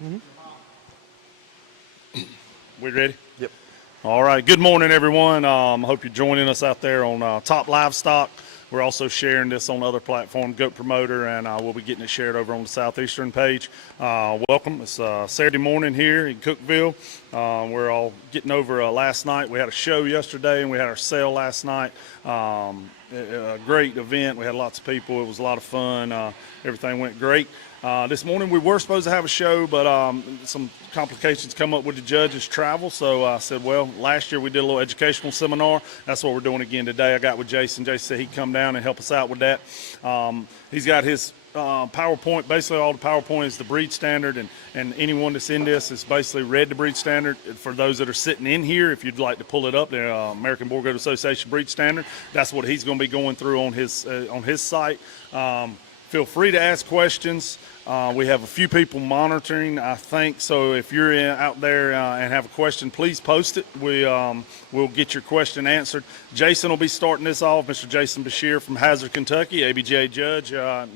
We ready? Yep. All right. Good morning, everyone. I hope you're joining us out there on Top Livestock. We're also sharing this on other platforms, Goat Promoter, and we'll be getting it shared over on the Southeastern page. Welcome. It's Saturday morning here in Cookeville. We're all getting over last night. We had a show yesterday, and we had our sale last night. A great event. We had lots of people. It was a lot of fun. Everything went great. This morning we were supposed to have a show, but some complications come up with the judges' travel. So I said, well, last year we did a little educational seminar. That's what we're doing again today. I got with Jason. Jason said he'd come down and help us out with that. He's got his PowerPoint. Basically, all the PowerPoint is the breed standard, and anyone that's in this is basically read the breed standard. For those that are sitting in here, if you'd like to pull it up, the American Boar Goat Association breed standard, that's what he's going to be going through on his site. Feel free to ask questions. We have a few people monitoring, I think, so if you're out there and have a question, please post it. We'll get your question answered. Jason will be starting this off, Mr. Jason Brashear from Hazard, Kentucky, ABJ judge.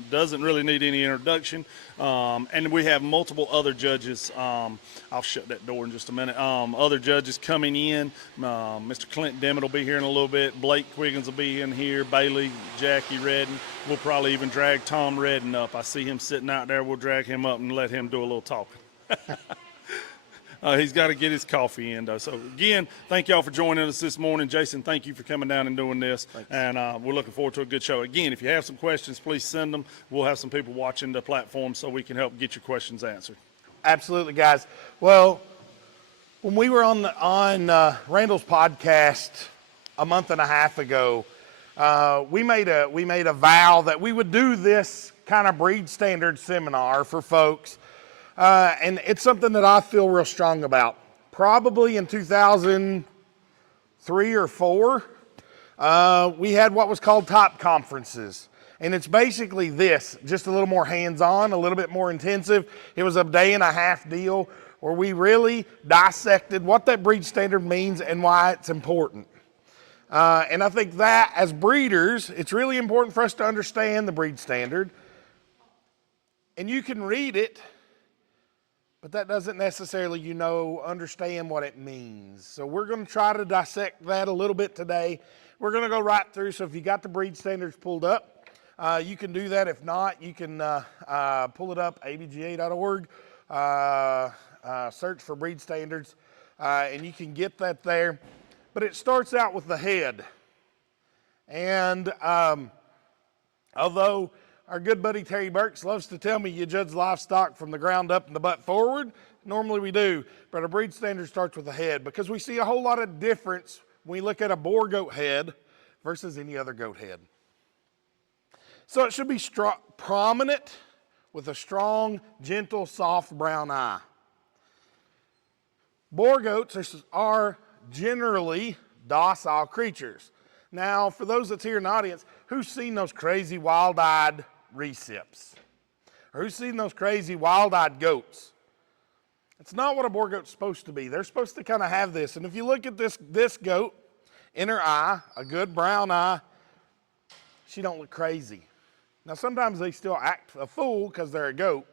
Doesn't really need any introduction. And we have multiple other judges. I'll shut that door in just a minute. Other judges coming in. Mr. Clint Demmett will be here in a little bit. Blake Quiggins will be in here. Bailey, Jackie Redden. We'll probably even drag Tom Redden up. I see him sitting out there. We'll drag him up and let him do a little talking. He's got to get his coffee in, though. So, again, thank y'all for joining us this morning. Jason, thank you for coming down and doing this. Thanks. And we're looking forward to a good show. Again, if you have some questions, please send them. We'll have some people watching the platform so we can help get your questions answered. Absolutely, guys. Well, when we were on Randall's podcast a month and a half ago, we made a vow that we would do this kind of breed standard seminar for folks. And it's something that I feel real strong about. Probably in 2003 or 4, we had what was called top conferences. And it's basically this, just a little more hands-on, a little bit more intensive. It was a day-and-a-half deal where we really dissected what that breed standard means and why it's important. And I think that as breeders, it's really important for us to understand the breed standard. And you can read it, but that doesn't necessarily, understand what it means. So we're going to try to dissect that a little bit today. We're going to go right through. So if you got the breed standards pulled up, you can do that. If not, you can pull it up, abga.org, search for breed standards, and you can get that there. But it starts out with the head. And although our good buddy Terry Burks loves to tell me you judge livestock from the ground up and the butt forward, normally we do. But our breed standard starts with the head because we see a whole lot of difference when we look at a boar goat head versus any other goat head. So it should be prominent with a strong, gentle, soft brown eye. Boar goats are generally docile creatures. Now, for those that's here in the audience, who's seen those crazy wild-eyed recips? Or who's seen those crazy wild-eyed goats? It's not what a boar goat's supposed to be. They're supposed to kind of have this. And if you look at this goat, inner eye, a good brown eye, she don't look crazy. Now, sometimes they still act a fool because they're a goat,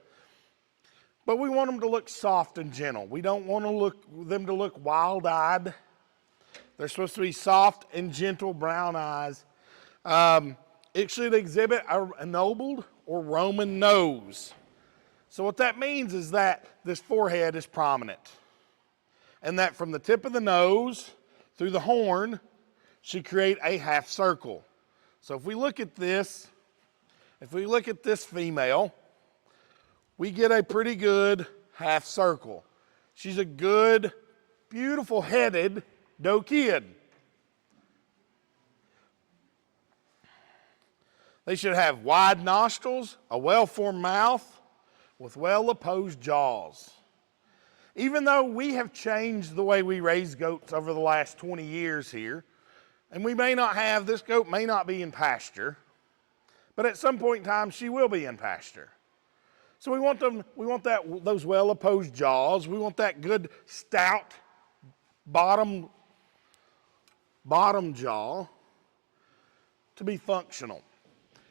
but we want them to look soft and gentle. We don't want them to look wild-eyed. They're supposed to be soft and gentle brown eyes. It should exhibit an ennobled or Roman nose. So what that means is that this forehead is prominent, and that from the tip of the nose through the horn should create a half circle. So if we look at this female, we get a pretty good half circle. She's a good, beautiful headed doe kid. They should have wide nostrils, a well-formed mouth with well-opposed jaws. Even though we have changed the way we raise goats over the last 20 years here, and this goat may not be in pasture, but at some point in time, she will be in pasture. So we want those well-opposed jaws. We want that good, stout bottom jaw to be functional.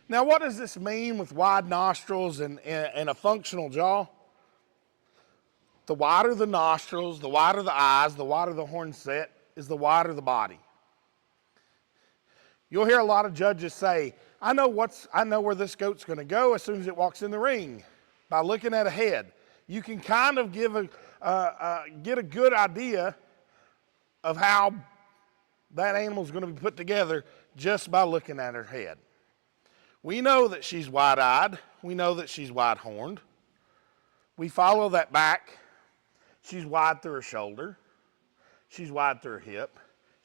Now, what does this mean with wide nostrils and a functional jaw? the wider the nostrils, the wider the eyes, the wider the horn set, is the wider the body. You'll hear a lot of judges say, I know where this goat's going to go as soon as it walks in the ring. By looking at a head, you can kind of get a good idea of how that animal's going to be put together just by looking at her head. We know that she's wide-eyed. We know that she's wide-horned. We follow that back. She's wide through her shoulder. She's wide through her hip.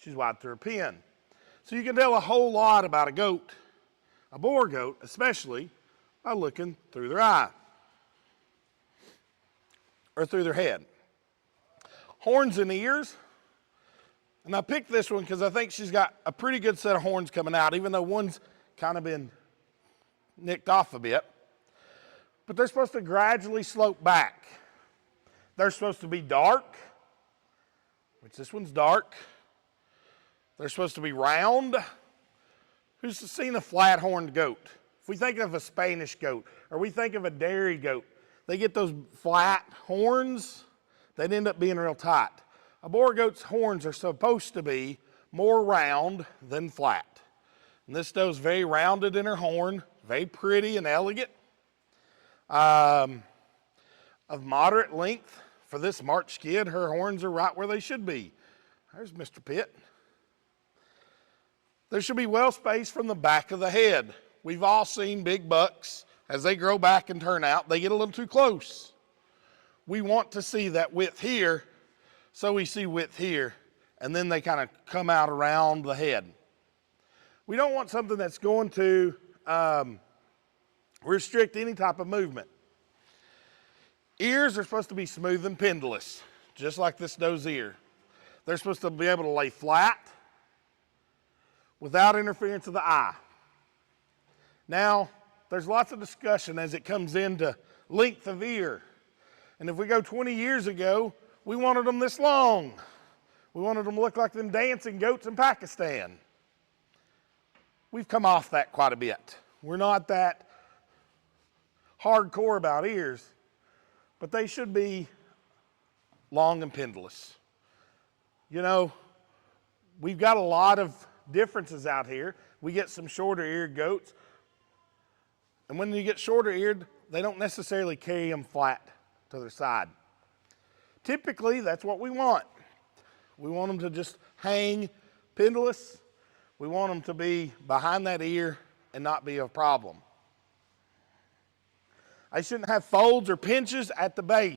She's wide through her pin. So you can tell a whole lot about a goat, a boar goat especially, by looking through their eye or through their head. Horns and ears. And I picked this one because I think she's got a pretty good set of horns coming out, even though one's kind of been nicked off a bit. But they're supposed to gradually slope back. They're supposed to be dark, which this one's dark. They're supposed to be round. Who's seen a flat-horned goat? If we think of a Spanish goat, or we think of a dairy goat, they get those flat horns, they'd end up being real tight. A boar goat's horns are supposed to be more round than flat. And this doe's very rounded in her horn, very pretty and elegant. Of moderate length for this March kid, her horns are right where they should be. There's Mr. Pitt. There should be well spaced from the back of the head. We've all seen big bucks, as they grow back and turn out, they get a little too close. We want to see that width here, so we see width here, and then they kind of come out around the head. We don't want something that's going to restrict any type of movement. Ears are supposed to be smooth and pendulous, just like this doe's ear. They're supposed to be able to lay flat without interference of the eye. Now, there's lots of discussion as it comes into length of ear. And if we go 20 years ago, we wanted them this long. We wanted them to look like them dancing goats in Pakistan. We've come off that quite a bit. We're not that hardcore about ears, but they should be long and pendulous. You know, we've got a lot of differences out here. We get some shorter eared goats, and when you get shorter eared, they don't necessarily carry them flat to their side. Typically, that's what we want. We want them to just hang pendulous. We want them to be behind that ear and not be a problem. I shouldn't have folds or pinches at the base.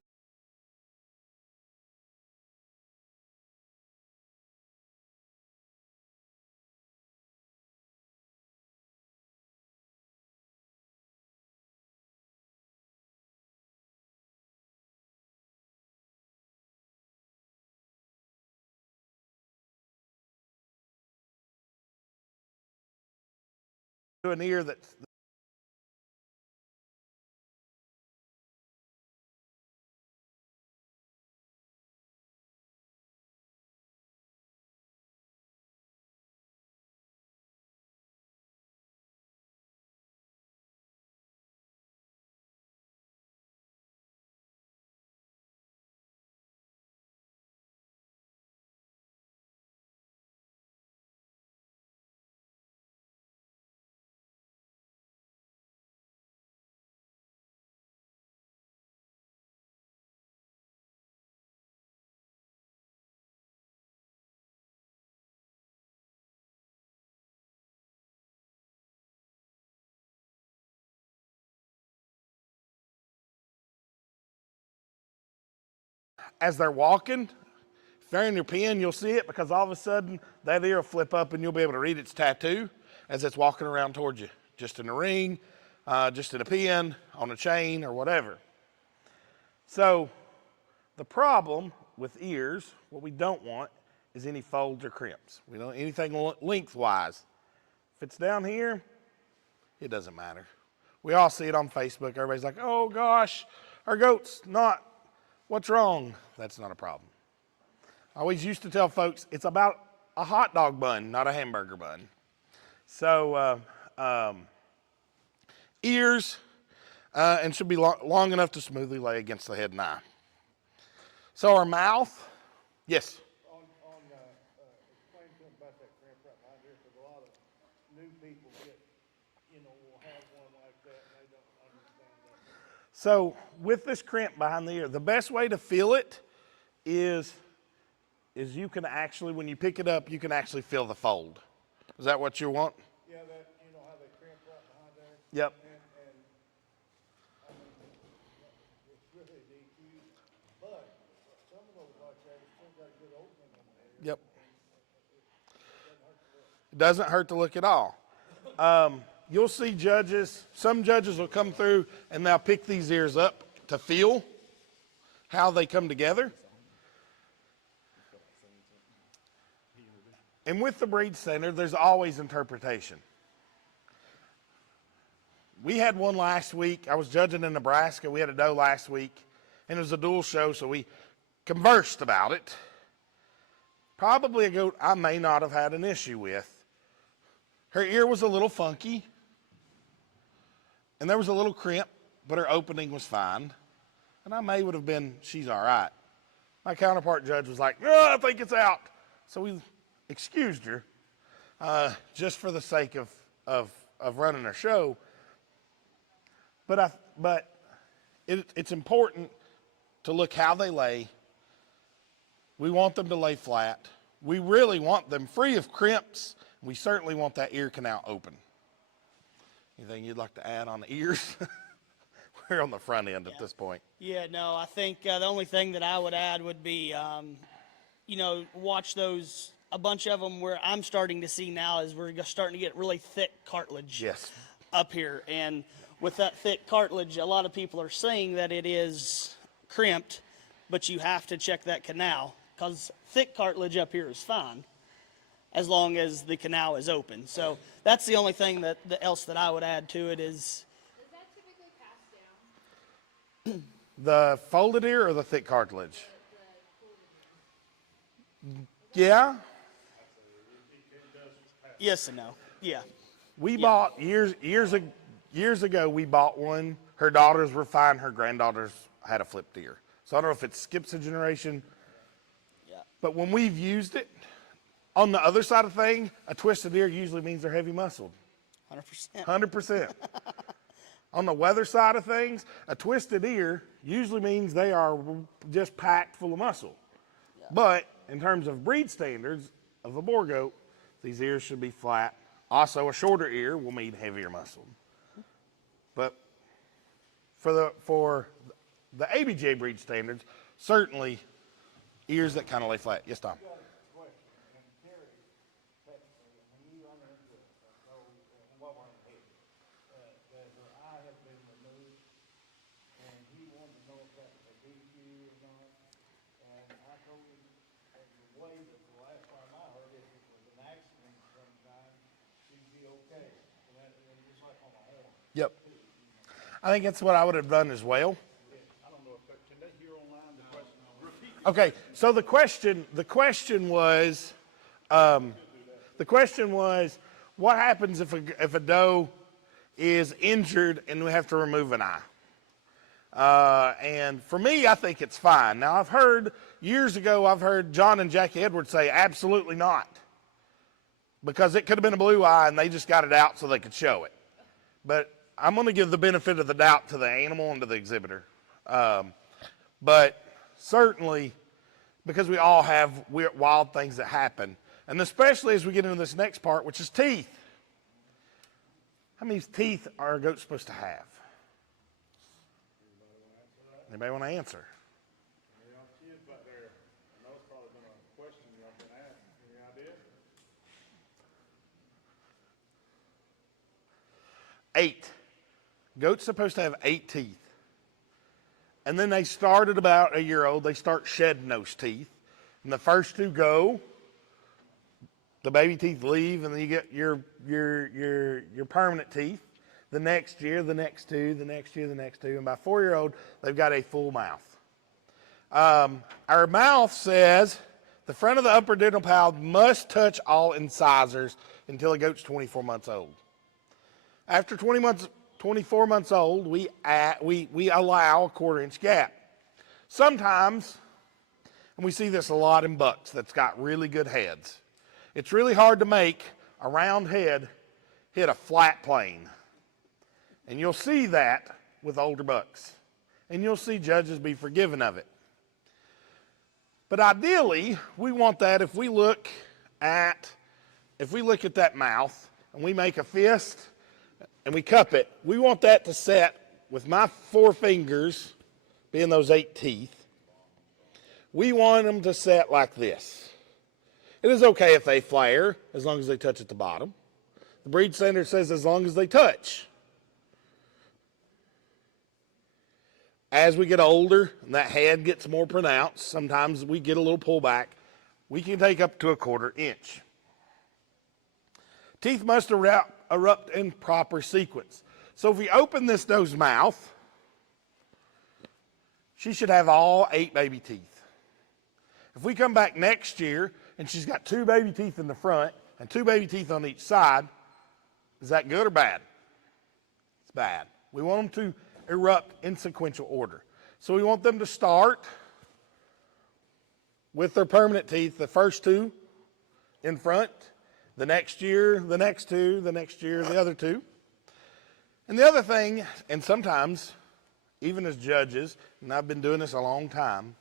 An ear that's as they're walking, if they're in your pen, you'll see it because all of a sudden that ear will flip up and you'll be able to read its tattoo as it's walking around towards you, just in a ring, just in a pen, on a chain, or whatever. So the problem with ears, what we don't want is any folds or crimps. We don't want anything lengthwise. If it's down here, it doesn't matter. We all see it on Facebook. Everybody's like, oh gosh, our goat's not. What's wrong? That's not a problem. I always used to tell folks it's about a hot dog bun, not a hamburger bun. So ears and should be long enough to smoothly lay against the head and eye. So our mouth, yes. Explain to them about that cramp right behind here, because a lot of new people will have one like that and they don't understand that. So with this crimp behind the ear, the best way to feel it is you can actually, when you pick it up, you can actually feel the fold. Is that what you want? Yeah, that, how they cramp right behind there. Yep. And I mean, it's really DQ, but some of those like that have still got a good opening in there. Yep. It doesn't hurt to look at all. You'll see judges, some judges will come through and they'll pick these ears up to feel how they come together. And with the breed standard, there's always interpretation. We had one last week. I was judging in Nebraska. We had a doe last week, and it was a dual show, so we conversed about it. Probably a goat I may not have had an issue with. Her ear was a little funky, and there was a little crimp, but her opening was fine. And I may would have been, she's all right. My counterpart judge was like, oh, I think it's out. So we excused her just for the sake of running a show. But it's important to look how they lay. We want them to lay flat. We really want them free of crimps. We certainly want that ear canal open. Anything you'd like to add on the ears? We're on the front end at this point. Yeah, no, I think the only thing that I would add would be, watch those, a bunch of them where I'm starting to see now is we're starting to get really thick cartilage Yes. up here. And with that thick cartilage, a lot of people are saying that it is crimped, but you have to check that canal because thick cartilage up here is fine as long as the canal is open. So that's the only thing else that I would add to it is. Is that typically passed down? The folded ear or the thick cartilage? Yeah. Yes and no. Yeah. We bought years ago. We bought one. Her daughters were fine. Her granddaughters had a flipped ear. So I don't know if it skips a generation. Yeah. But when we've used it, on the other side of thing, a twisted ear usually means they're heavy muscled. 100%. 100%. On the weather side of things, a twisted ear usually means they are just packed full of muscle. Yeah. But in terms of breed standards of a boar goat, these ears should be flat. Also, a shorter ear will mean heavier muscle. But for the ABJ breed standards, certainly ears that kind of lay flat. Yes, Tom. Yep. I think that's what I would have done as well. Can they hear online the question? Okay, so the question was, what happens if a doe is injured and we have to remove an eye? And for me, I think it's fine. Now, years ago, I've heard John and Jackie Edwards say, absolutely not. Because it could have been a blue eye and they just got it out so they could show it. But I'm going to give the benefit of the doubt to the animal and to the exhibitor. But certainly, because we all have wild things that happen, and especially as we get into this next part, which is teeth. How many teeth are a goat supposed to have? Anybody want to answer? Eight. Goats supposed to have 8 teeth. And then they start at about a year old, they start shedding those teeth. And the first 2 go, the baby teeth leave, and then you get your permanent teeth. The next year, the next 2, the next year, the next 2. And by 4-year-old, they've got a full mouth. Our mouth says the front of the upper dental palate must touch all incisors until a goat's 24 months old. After 24 months old, we allow a 1/4 inch gap. Sometimes And we see this a lot in bucks that's got really good heads. It's really hard to make a round head hit a flat plane. And you'll see that with older bucks. And you'll see judges be forgiven of it. But ideally, we want that if we look at that mouth and we make a fist and we cup it, we want that to set with my 4 fingers, being those 8 teeth. We want them to set like this. It is okay if they flare as long as they touch at the bottom. The breed standard says as long as they touch. As we get older and that head gets more pronounced, sometimes we get a little pullback. We can take up to a 1/4 inch. Teeth must erupt in proper sequence. So if we open this doe's mouth, she should have all 8 baby teeth. If we come back next year and she's got 2 baby teeth in the front and 2 baby teeth on each side, is that good or bad? It's bad. We want them to erupt in sequential order. So we want them to start with their permanent teeth, the first 2 in front, the next year, the next 2, the next year, the other 2. And the other thing, and sometimes, even as judges, and I've been doing this a long time,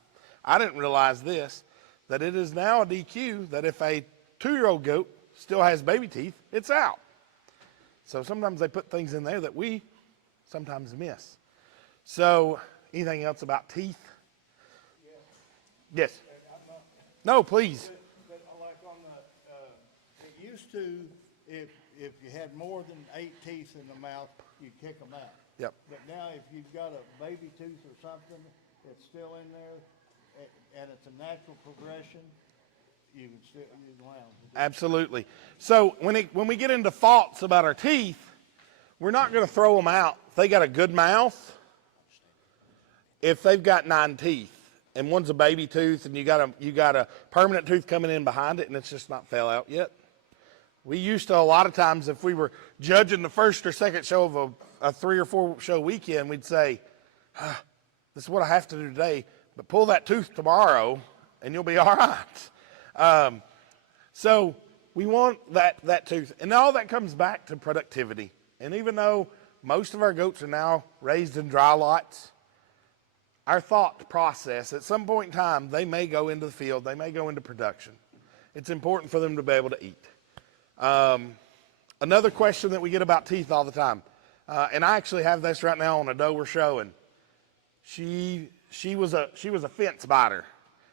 I didn't realize this, that it is now a DQ that if a 2-year-old goat still has baby teeth, it's out. So sometimes they put things in there that we sometimes miss. So, anything else about teeth? Yes. No, please. But like on the, it used to, if you had more than 8 teeth in the mouth, you'd kick them out. Yep. But now if you've got a baby tooth or something that's still in there, and it's a natural progression, you can allow them to do it. Absolutely. So when we get into faults about our teeth, we're not going to throw them out. If they got a good mouth, if they've got 9 teeth and one's a baby tooth and you got a permanent tooth coming in behind it and it's just not fell out yet. We used to, a lot of times, if we were judging the first or second show of a 3 or 4 show weekend, we'd say, this is what I have to do today, but pull that tooth tomorrow and you'll be all right. So we want that tooth. And all that comes back to productivity. And even though most of our goats are now raised in dry lots, our thought process, at some point in time, they may go into the field, they may go into production. It's important for them to be able to eat. Another question that we get about teeth all the time, and I actually have this right now on a doe we're showing. She was a fence biter,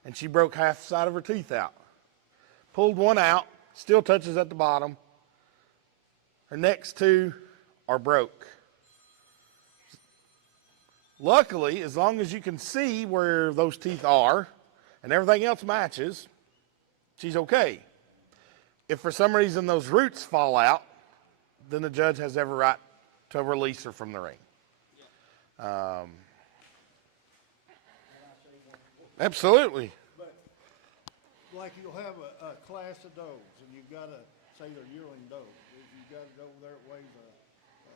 and she broke half the side of her teeth out. Pulled one out, still touches at the bottom. Her next 2 are broke. Luckily, as long as you can see where those teeth are and everything else matches, she's okay. If for some reason those roots fall out, then the judge has every right to release her from the ring. Absolutely. But like you'll have a class of does, and you've got a, say they're yearling does. You've got a doe there that weighs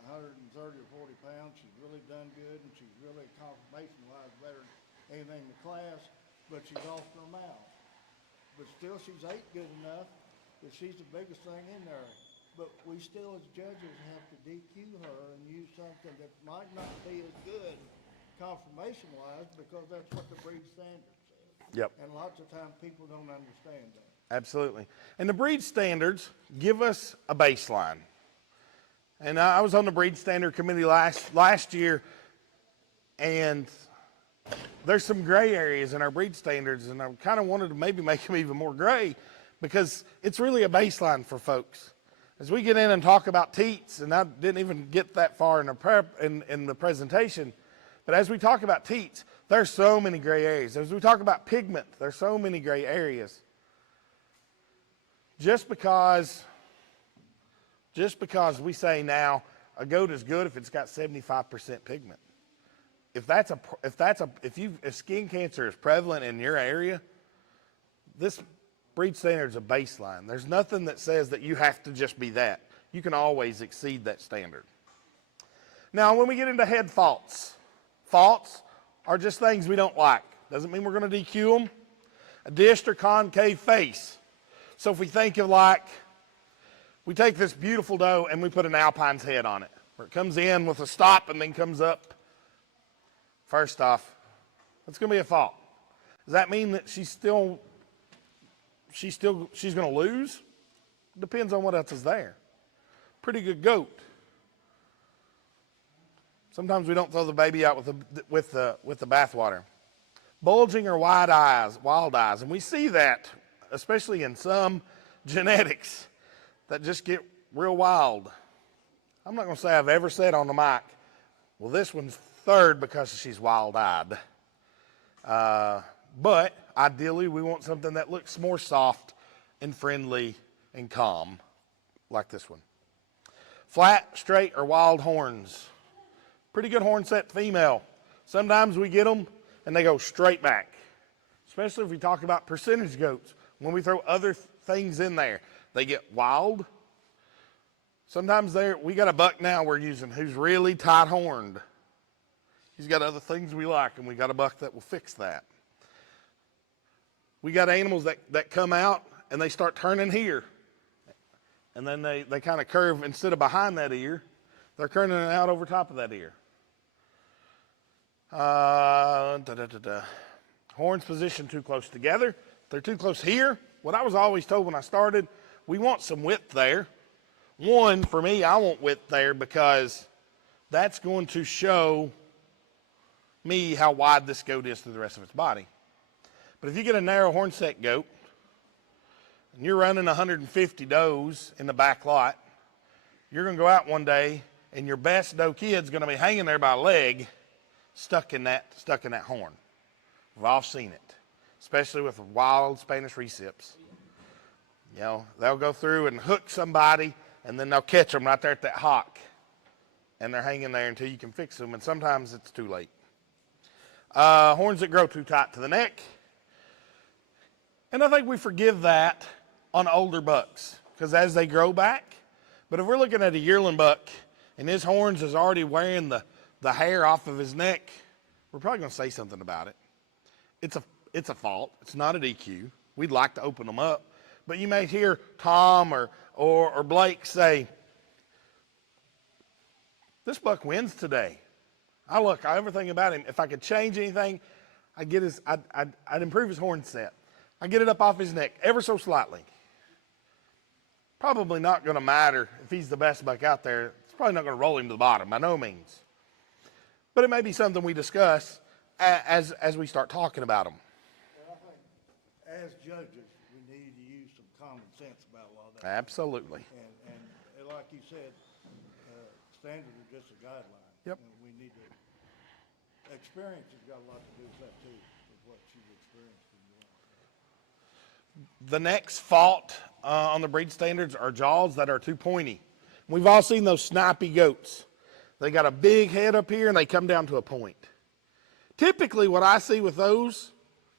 130 or 40 pounds. She's really done good, and she's really confirmation-wise better than anything in the class, but she's off in her mouth. But still, she's ate good enough that she's the biggest thing in there. But we still, as judges, have to DQ her and use something that might not be as good confirmation-wise because that's what the breed standard says. Yep. And lots of times people don't understand that. Absolutely. And the breed standards give us a baseline. And I was on the breed standard committee last year, and there's some gray areas in our breed standards, and I kind of wanted to maybe make them even more gray because it's really a baseline for folks. As we get in and talk about teats, and I didn't even get that far in the presentation, but as we talk about teats, there's so many gray areas. As we talk about pigment, there's so many gray areas. Just because we say now a goat is good if it's got 75% pigment. If skin cancer is prevalent in your area, this breed standard is a baseline. There's nothing that says that you have to just be that. You can always exceed that standard. Now, when we get into head faults are just things we don't like. Doesn't mean we're going to DQ them. a dished or concave face. So if we think of like, we take this beautiful doe and we put an alpine's head on it, where it comes in with a stop and then comes up. First off, that's going to be a fault. Does that mean that she's going to lose? Depends on what else is there. Pretty good goat. Sometimes we don't throw the baby out with the bathwater. Bulging or wild eyes, and we see that, especially in some genetics that just get real wild. I'm not going to say I've ever said on the mic, well, this one's third because she's wild-eyed. But ideally, we want something that looks more soft and friendly and calm, like this one. Flat, straight, or wild horns. Pretty good horn set female. Sometimes we get them and they go straight back, especially if we talk about percentage goats. When we throw other things in there, they get wild. Sometimes we got a buck now we're using who's really tight horned. He's got other things we like, and we got a buck that will fix that. We got animals that come out and they start turning here. And then they kind of curve, instead of behind that ear, they're curving it out over top of that ear. Horns positioned too close together. They're too close here. What I was always told when I started, we want some width there. One, for me, I want width there because that's going to show me how wide this goat is through the rest of its body. But if you get a narrow horn set goat, and you're running 150 does in the back lot, you're going to go out one day, and your best doe kid's going to be hanging there by a leg, stuck in that horn. We've all seen it, especially with wild Spanish recips. You know, they'll go through and hook somebody, and then they'll catch them right there at that hock, and they're hanging there until you can fix them, and sometimes it's too late. Horns that grow too tight to the neck. And I think we forgive that on older bucks, because as they grow back, but if we're looking at a yearling buck and his horns is already wearing the hair off of his neck, we're probably going to say something about it. It's a fault. It's not an EQ. We'd like to open them up. But you may hear Tom or Blake say, this buck wins today. Everything about him. If I could change anything, I'd improve his horn set. I'd get it up off his neck ever so slightly. Probably not going to matter if he's the best buck out there. It's probably not going to roll him to the bottom, by no means. But it may be something we discuss as we start talking about them. Well, I think as judges, we need to use some common sense about a lot of that. Absolutely. And like you said, standards are just a guideline. Yep. And we need to, experience has got a lot to do with that too, with what you've experienced in your life. The next fault on the breed standards are jaws that are too pointy. We've all seen those snipey goats. They got a big head up here and they come down to a point. Typically what I see with those,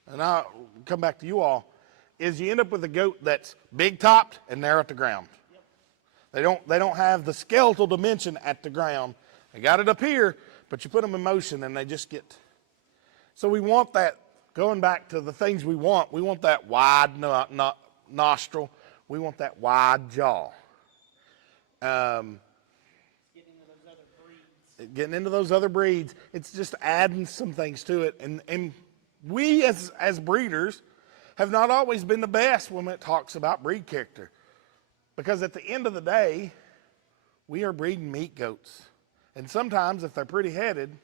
and I'll come back to you all, is you end up with a goat that's big topped and narrow at the ground. Yep. They don't have the skeletal dimension at the ground. They got it up here, but you put them in motion and they just get. So we want that, going back to the things we want that wide nostril. We want that wide jaw. Getting into those other breeds, it's just adding some things to it. And we as breeders have not always been the best when it talks about breed character. Because at the end of the day, we are breeding meat goats. And sometimes if they're pretty headed,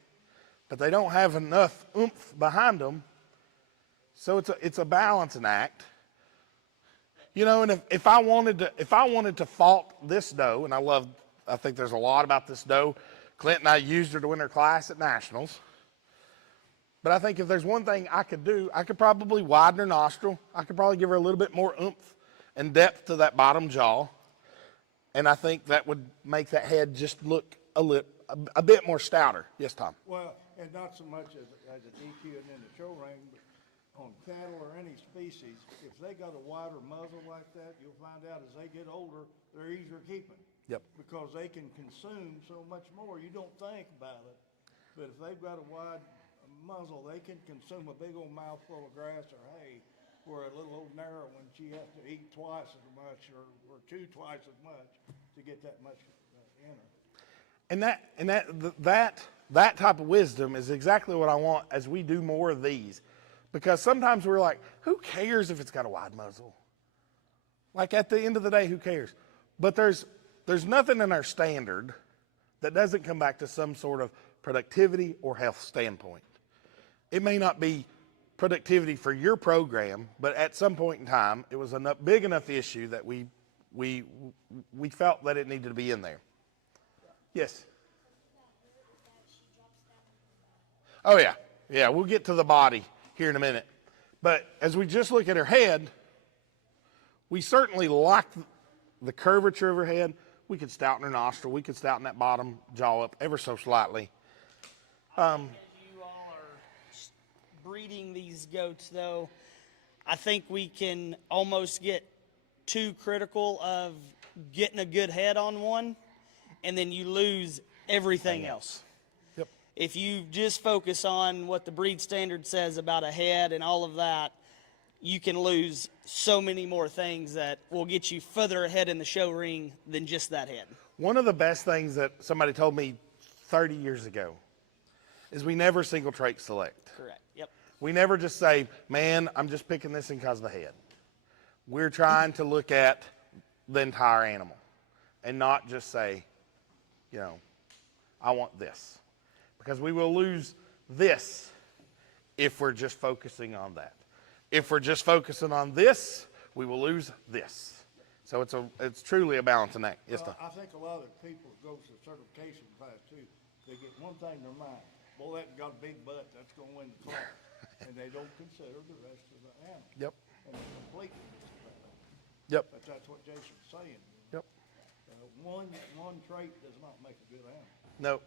but they don't have enough oomph behind them, so it's a balancing act. You know, and if I wanted to fault this doe, and I think there's a lot about this doe. Clint and I used her to win her class at Nationals. But I think if there's one thing I could do, I could probably widen her nostril. I could probably give her a little bit more oomph and depth to that bottom jaw. And I think that would make that head just look a bit more stouter. Yes, Tom? Well, and not so much as an EQ and in the show ring, but on cattle or any species, if they got a wider muzzle like that, you'll find out as they get older, they're easier keeping. Yep. Because they can consume so much more. You don't think about it, but if they've got a wide muzzle, they can consume a big old mouthful of grass or hay where a little old narrow one, she has to eat twice as much or chew twice as much to get that much in her. That type of wisdom is exactly what I want as we do more of these. Because sometimes we're like, who cares if it's got a wide muzzle? Like at the end of the day, who cares? But there's nothing in our standard that doesn't come back to some sort of productivity or health standpoint. It may not be productivity for your program, but at some point in time, it was a big enough issue that we felt that it needed to be in there. Yes. Oh yeah, yeah. We'll get to the body here in a minute, but as we just look at her head, we certainly like the curvature of her head. We could stouten her nostril. We could stouten that bottom jaw up ever so slightly. As you all are breeding these goats, though, I think we can almost get too critical of getting a good head on one, and then you lose everything else. Yep. If you just focus on what the breed standard says about a head and all of that, you can lose so many more things that will get you further ahead in the show ring than just that head. One of the best things that somebody told me 30 years ago is we never single trait select. Correct. Yep. We never just say, man, I'm just picking this because of the head. We're trying to look at the entire animal and not just say, I want this. Because we will lose this if we're just focusing on that. If we're just focusing on this, we will lose this. So it's truly a balancing act. Yes, I think a lot of people go to the certification class too. They get one thing in their mind. Boy, that got a big butt. That's going to win the class. And they don't consider the rest of the animal. Yep. And they completely disregard. Yep. But that's what Jason's saying. Yep. One trait does not make a good animal. No.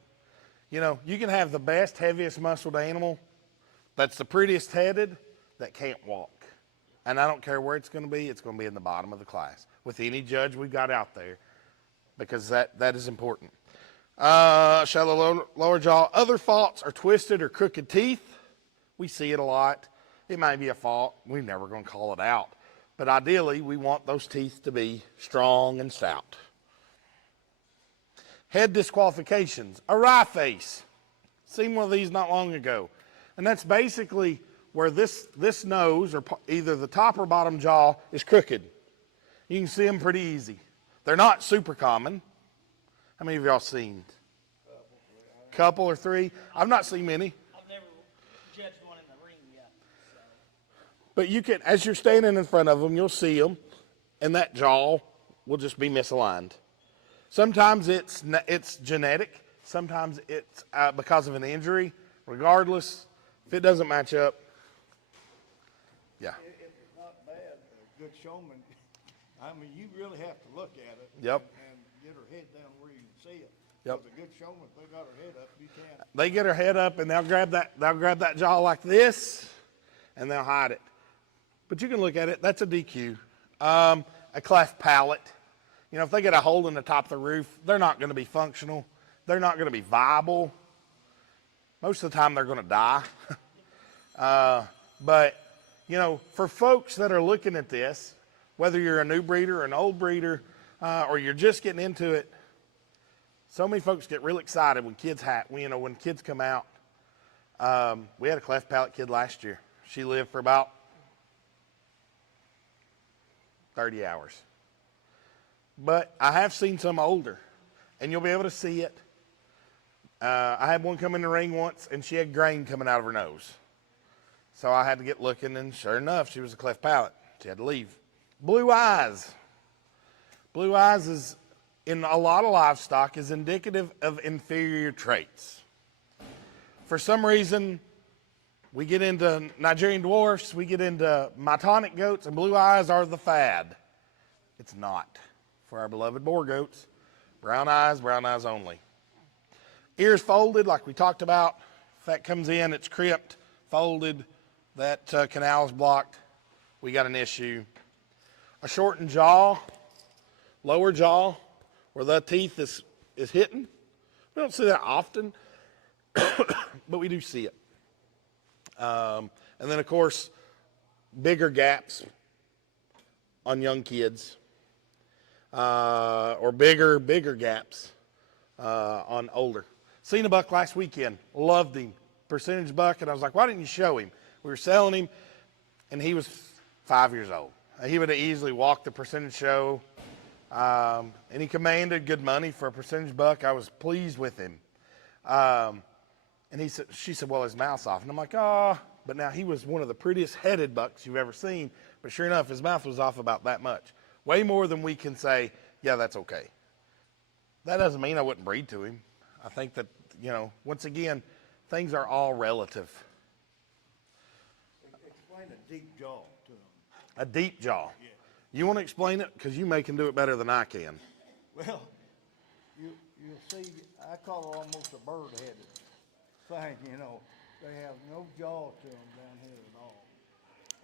You can have the best, heaviest muscled animal that's the prettiest headed that can't walk. And I don't care where it's going to be in the bottom of the class with any judge we've got out there, because that is important. Shallow lower jaw. Other faults are twisted or crooked teeth. We see it a lot. It may be a fault. We're never going to call it out. But ideally, we want those teeth to be strong and stout. Head disqualifications. A wry face. Seen one of these not long ago. And that's basically where this nose, or either the top or bottom jaw, is crooked. You can see them pretty easy. They're not super common. How many of y'all seen? Couple or three? I've not seen many. I've never judged one in the ring yet. So. But you can, as you're standing in front of them, you'll see them, and that jaw will just be misaligned. Sometimes it's genetic. Sometimes it's because of an injury. Regardless, if it doesn't match up, yeah. If it's not bad, a good showman, I mean, you really have to look at it. Yep. And get her head down where you can see it. Yep. Because a good showman, if they got her head up, you can't. They get her head up and they'll grab that jaw like this, and they'll hide it. But you can look at it. That's a DQ. A cleft palate. If they get a hole in the top of the roof, they're not going to be functional. They're not going to be viable. Most of the time, they're going to die. But for folks that are looking at this, whether you're a new breeder or an old breeder, or you're just getting into it, so many folks get real excited when kids when kids come out. We had a cleft palate kid last year. She lived for about 30 hours. But I have seen some older, and you'll be able to see it. I had one come in the ring once, and she had grain coming out of her nose. So I had to get looking, and sure enough, she was a cleft palate. She had to leave. Blue eyes. Blue eyes is, in a lot of livestock, is indicative of inferior traits. For some reason, we get into Nigerian dwarfs, we get into Mytonic goats, and blue eyes are the fad. It's not. For our beloved boar goats, brown eyes only. Ears folded, like we talked about. If that comes in, it's crimped, folded, that canal is blocked, we got an issue. A shortened jaw, lower jaw, where the teeth is hitting. We don't see that often, but we do see it. And then, of course, bigger gaps on young kids, or bigger gaps on older. Seen a buck last weekend, loved him, percentage buck, and I was like, why didn't you show him? We were selling him, and he was 5 years old. He would have easily walked the percentage show, and he commanded good money for a percentage buck. I was pleased with him. And she said, well, his mouth's off. And I'm like, oh, but now he was one of the prettiest headed bucks you've ever seen. But sure enough, his mouth was off about that much. Way more than we can say, yeah, that's okay. That doesn't mean I wouldn't breed to him. I think that, once again, things are all relative. Explain a deep jaw to them. A deep jaw. Yeah. You want to explain it? Because you can do it better than I can. Well, you'll see, I call it almost a bird-headed thing, They have no jaw to them down here at all.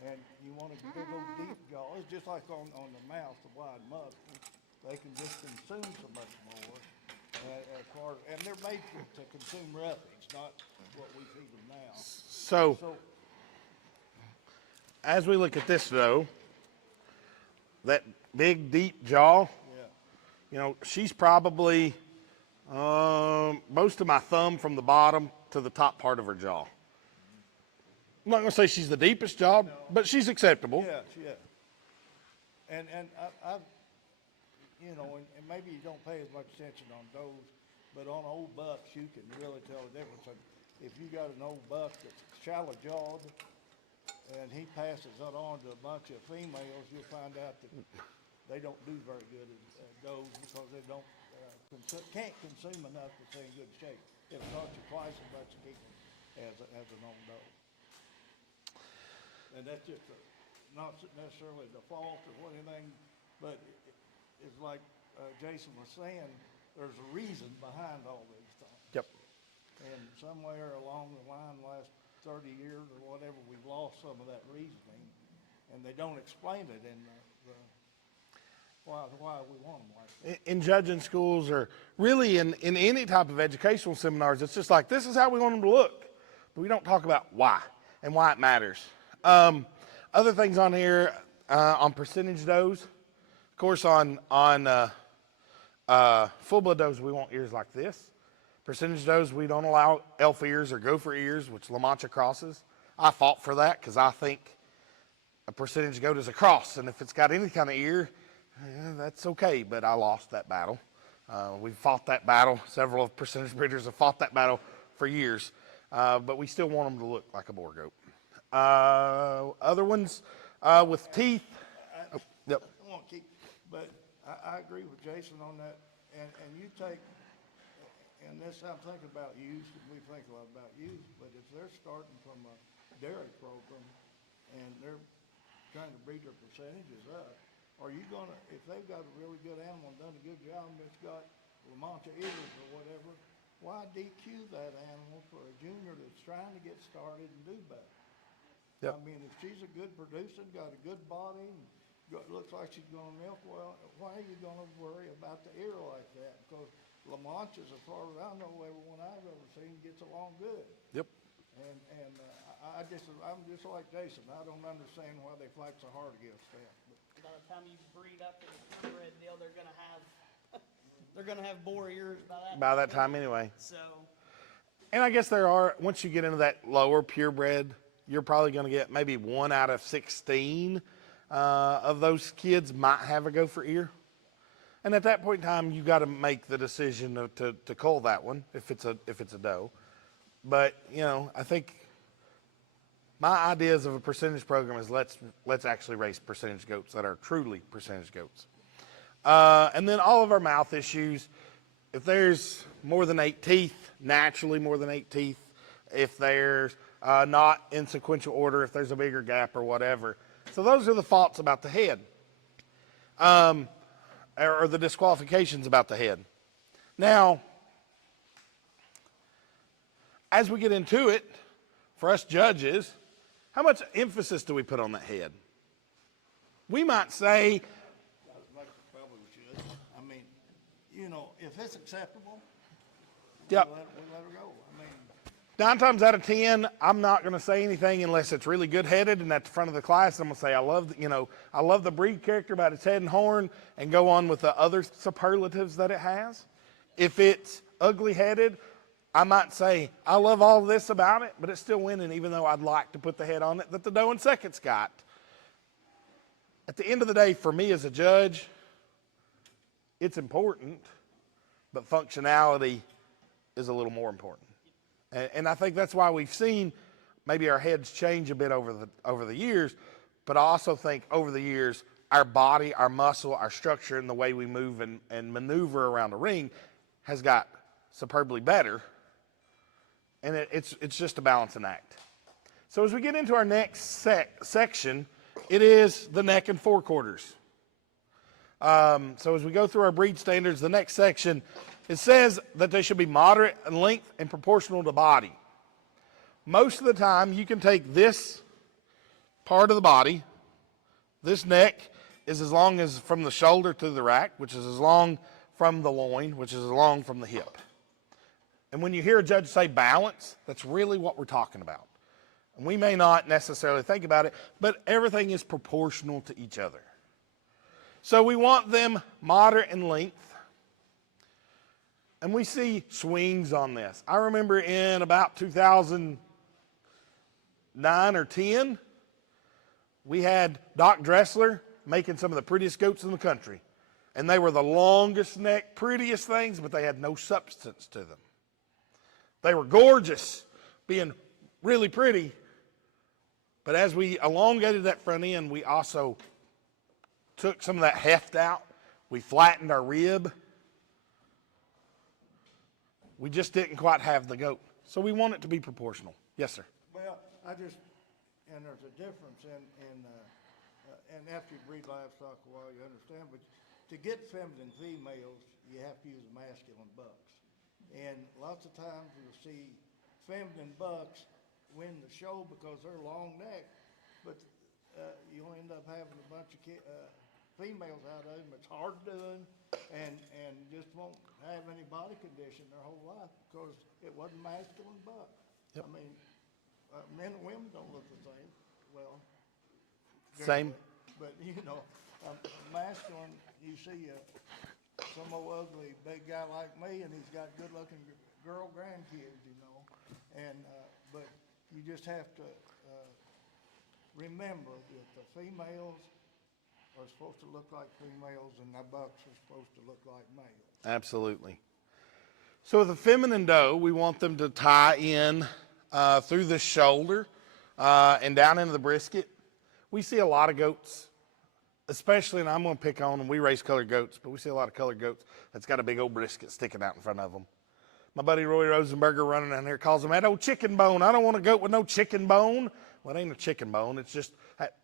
And you want a big old deep jaw. It's just like on the mouse, the wide muzzle. They can just consume so much more. And they're made to consume roughage, not what we feed them now. So as we look at this, though, that big, deep jaw, she's probably most of my thumb from the bottom to the top part of her jaw. I'm not going to say she's the deepest jaw, but she's acceptable. Yeah. And and maybe you don't pay as much attention on those, but on old bucks, you can really tell the difference. And if you got an old buck that's shallow jawed, and he passes that on to a bunch of females, you'll find out that they don't do very good at those because they don't can't consume enough to stay in good shape. It'll cost you twice as much to keep them as an old dog. And that's just not necessarily the fault or anything, but it's like Jason was saying, there's a reason behind all these things. Yep. And somewhere along the line, last 30 years or whatever, we've lost some of that reasoning, and they don't explain it in why we want them like that. In judging schools or really in any type of educational seminars, it's just like, this is how we want them to look. But we don't talk about why and why it matters. Other things on here, on percentage does, of course on full-blood does, we want ears like this. Percentage does, we don't allow elf ears or gopher ears, which La Mancha crosses. I fought for that because I think a percentage goat is a cross, and if it's got any kind of ear, that's okay, but I lost that battle. We fought that battle. Several of percentage breeders have fought that battle for years, but we still want them to look like a boar goat. Other ones with teeth. Yep. I won't keep, but I agree with Jason on that. And you take, and this I'm thinking about youth, and we think a lot about youth, but if they're starting from a dairy program and they're trying to breed their percentages up, are you gonna, if they've got a really good animal and done a good job and it's got La Mancha ears or whatever, why DQ that animal for a junior that's trying to get started and do better? Yep. I mean, if she's a good producer, got a good body, and looks like she's gonna milk well, why are you gonna worry about the ear like that? Because La Mancha's, as far as I know, everyone I've ever seen gets along good. Yep. And I'm just like Jason. I don't understand why they fight so hard against that. By the time you breed up to the purebred deal, they're gonna have boar ears By that time anyway. So, And I guess there are, once you get into that lower purebred, you're probably going to get maybe 1 out of 16 of those kids might have a gopher ear. And at that point in time, you got to make the decision to cull that one if it's a doe. But I think my ideas of a percentage program is let's actually raise percentage goats that are truly percentage goats. And then all of our mouth issues, if there's more than 8 teeth, naturally more than 8 teeth, if there's not in sequential order, if there's a bigger gap or whatever. So those are the faults about the head, or the disqualifications about the head. Now, as we get into it, for us judges, how much emphasis do we put on that head? We might say, Probably we should. I mean, if it's acceptable, yep. we let her go. I mean, 9 times out of 10, I'm not going to say anything unless it's really good-headed and at the front of the class. I'm going to say I love the breed character about its head and horn, and go on with the other superlatives that it has. If it's ugly-headed, I might say I love all this about it, but it's still winning, even though I'd like to put the head on it that the doe and second's got. At the end of the day, for me as a judge, it's important, but functionality is a little more important. And I think that's why we've seen maybe our heads change a bit over the years, but I also think over the years, our body, our muscle, our structure, and the way we move and maneuver around the ring has got superbly better, and it's just a balancing act. So as we get into our next section, it is the neck and forequarters. So as we go through our breed standards, the next section, it says that they should be moderate in length and proportional to body. Most of the time, you can take this part of the body, this neck is as long as from the shoulder to the rack, which is as long from the loin, which is as long from the hip. And when you hear a judge say balance, that's really what we're talking about. And we may not necessarily think about it, but everything is proportional to each other. So we want them moderate in length. And we see swings on this. I remember in about 2009 or 10, we had Doc Dressler making some of the prettiest goats in the country. And they were the longest neck, prettiest things, but they had no substance to them. They were gorgeous, being really pretty. But as we elongated that front end, we also took some of that heft out. We flattened our rib. We just didn't quite have the goat. So we want it to be proportional. Yes, sir. Well, and there's a difference and after you breed livestock a while, you understand, but to get feminine females, you have to use masculine bucks. And lots of times you'll see feminine bucks win the show because they're long neck, but you'll end up having a bunch of females out of them. It's hard doing and just won't have any body condition their whole life because it wasn't masculine buck. Yep. I mean, men and women don't look the same. Well, Same. but masculine, you see some old ugly big guy like me, and he's got good-looking girl grandkids, and but you just have to remember that the females are supposed to look like females, and the bucks are supposed to look like males. Absolutely. So with a feminine doe, we want them to tie in through the shoulder and down into the brisket. We see a lot of goats, especially, and I'm going to pick on them, we raise colored goats, but we see a lot of colored goats that's got a big old brisket sticking out in front of them. My buddy Roy Rosenberger running down here calls them that old chicken bone. I don't want a goat with no chicken bone. Well, it ain't a chicken bone. It's just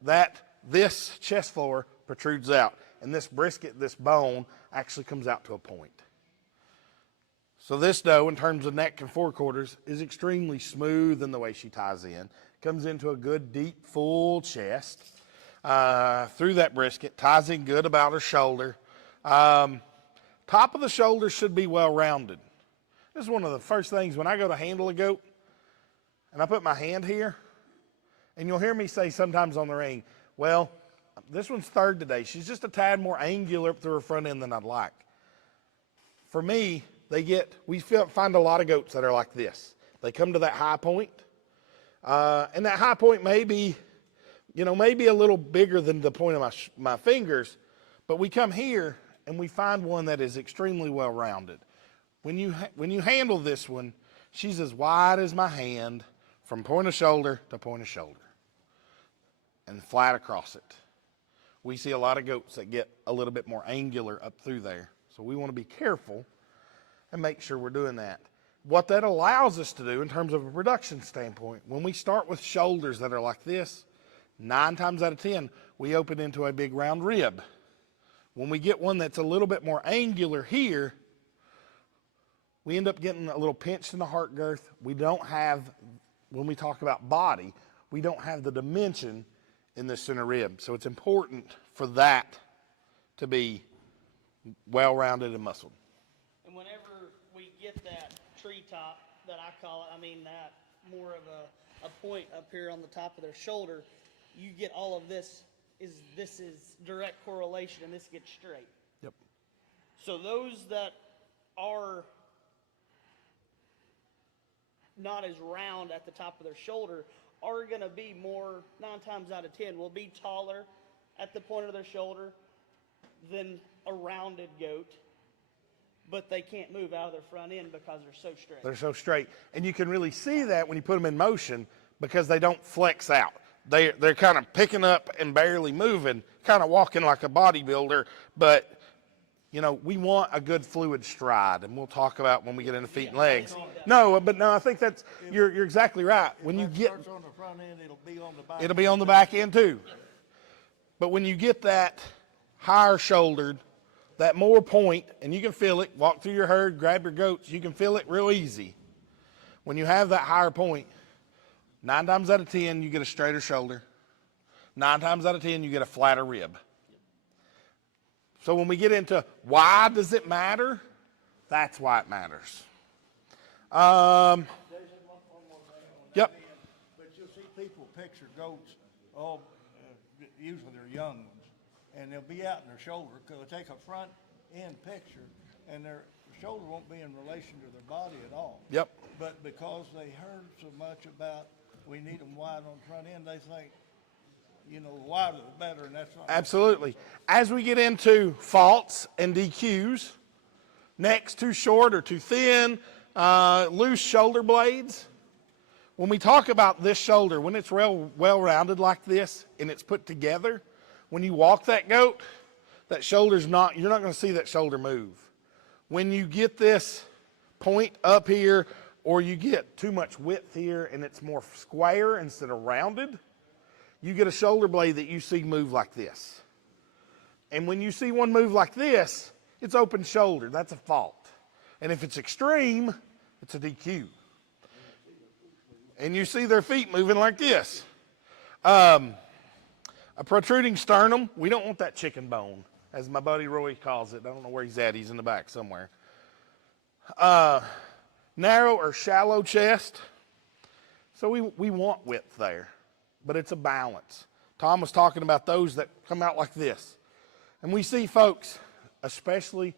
that this chest floor protrudes out. And this brisket, this bone, actually comes out to a point. So this doe, in terms of neck and forequarters, is extremely smooth in the way she ties in. Comes into a good, deep, full chest through that brisket. Ties in good about her shoulder. Top of the shoulder should be well-rounded. This is one of the first things when I go to handle a goat, and I put my hand here, and you'll hear me say sometimes on the ring, well, this one's third today. She's just a tad more angular up through her front end than I'd like. For me, we find a lot of goats that are like this. They come to that high point, and that high point may be, maybe a little bigger than the point of my fingers, but we come here and we find one that is extremely well-rounded. When you handle this one, she's as wide as my hand from point of shoulder to point of shoulder and flat across it. We see a lot of goats that get a little bit more angular up through there. So we want to be careful and make sure we're doing that. What that allows us to do in terms of a production standpoint, when we start with shoulders that are like this, 9 times out of 10, we open into a big round rib. When we get one that's a little bit more angular here, we end up getting a little pinched in the heart girth. We don't have, when we talk about body, we don't have the dimension in the center rib. So it's important for that to be well-rounded and muscled. And whenever we get that treetop that I call it, that more of a point up here on the top of their shoulder, you get all of this is direct correlation, and this gets straight. Yep. So those that are not as round at the top of their shoulder are going to be more, 9 times out of 10, will be taller at the point of their shoulder than a rounded goat, but they can't move out of their front end because they're so straight. They're so straight. And you can really see that when you put them in motion because they don't flex out. They're kind of picking up and barely moving, kind of walking like a bodybuilder. But, you know, we want a good fluid stride, and we'll talk about when we get into feet and legs. No, I think that's, you're exactly right. When you get, Starts on the front end, it'll be on the back. it'll be on the back end too. But when you get that higher shouldered, that more point, and you can feel it, walk through your herd, grab your goats, you can feel it real easy. When you have that higher point, 9 times out of 10, you get a straighter shoulder. 9 times out of 10, you get a flatter rib. So when we get into why does it matter, that's why it matters. Yep. But you'll see people picture goats, usually they're young ones, and they'll be out in their shoulder because they take a front end picture and their shoulder won't be in relation to their body at all. Yep. But because they heard so much about we need them wide on the front end, they think, you know, the wider the better, and that's not. Absolutely. As we get into faults and DQs, necks too short or too thin, loose shoulder blades. When we talk about this shoulder, when it's well-rounded like this and it's put together, when you walk that goat, that shoulder's not, you're not going to see that shoulder move. When you get this point up here or you get too much width here and it's more square instead of rounded, you get a shoulder blade that you see move like this. And when you see one move like this, it's open shoulder. That's a fault. And if it's extreme, it's a DQ. And you see their feet moving like this. A protruding sternum, we don't want that chicken bone, as my buddy Roy calls it. I don't know where he's at. He's in the back somewhere. Narrow or shallow chest. So we want width there, but it's a balance. Tom was talking about those that come out like this. And we see folks, especially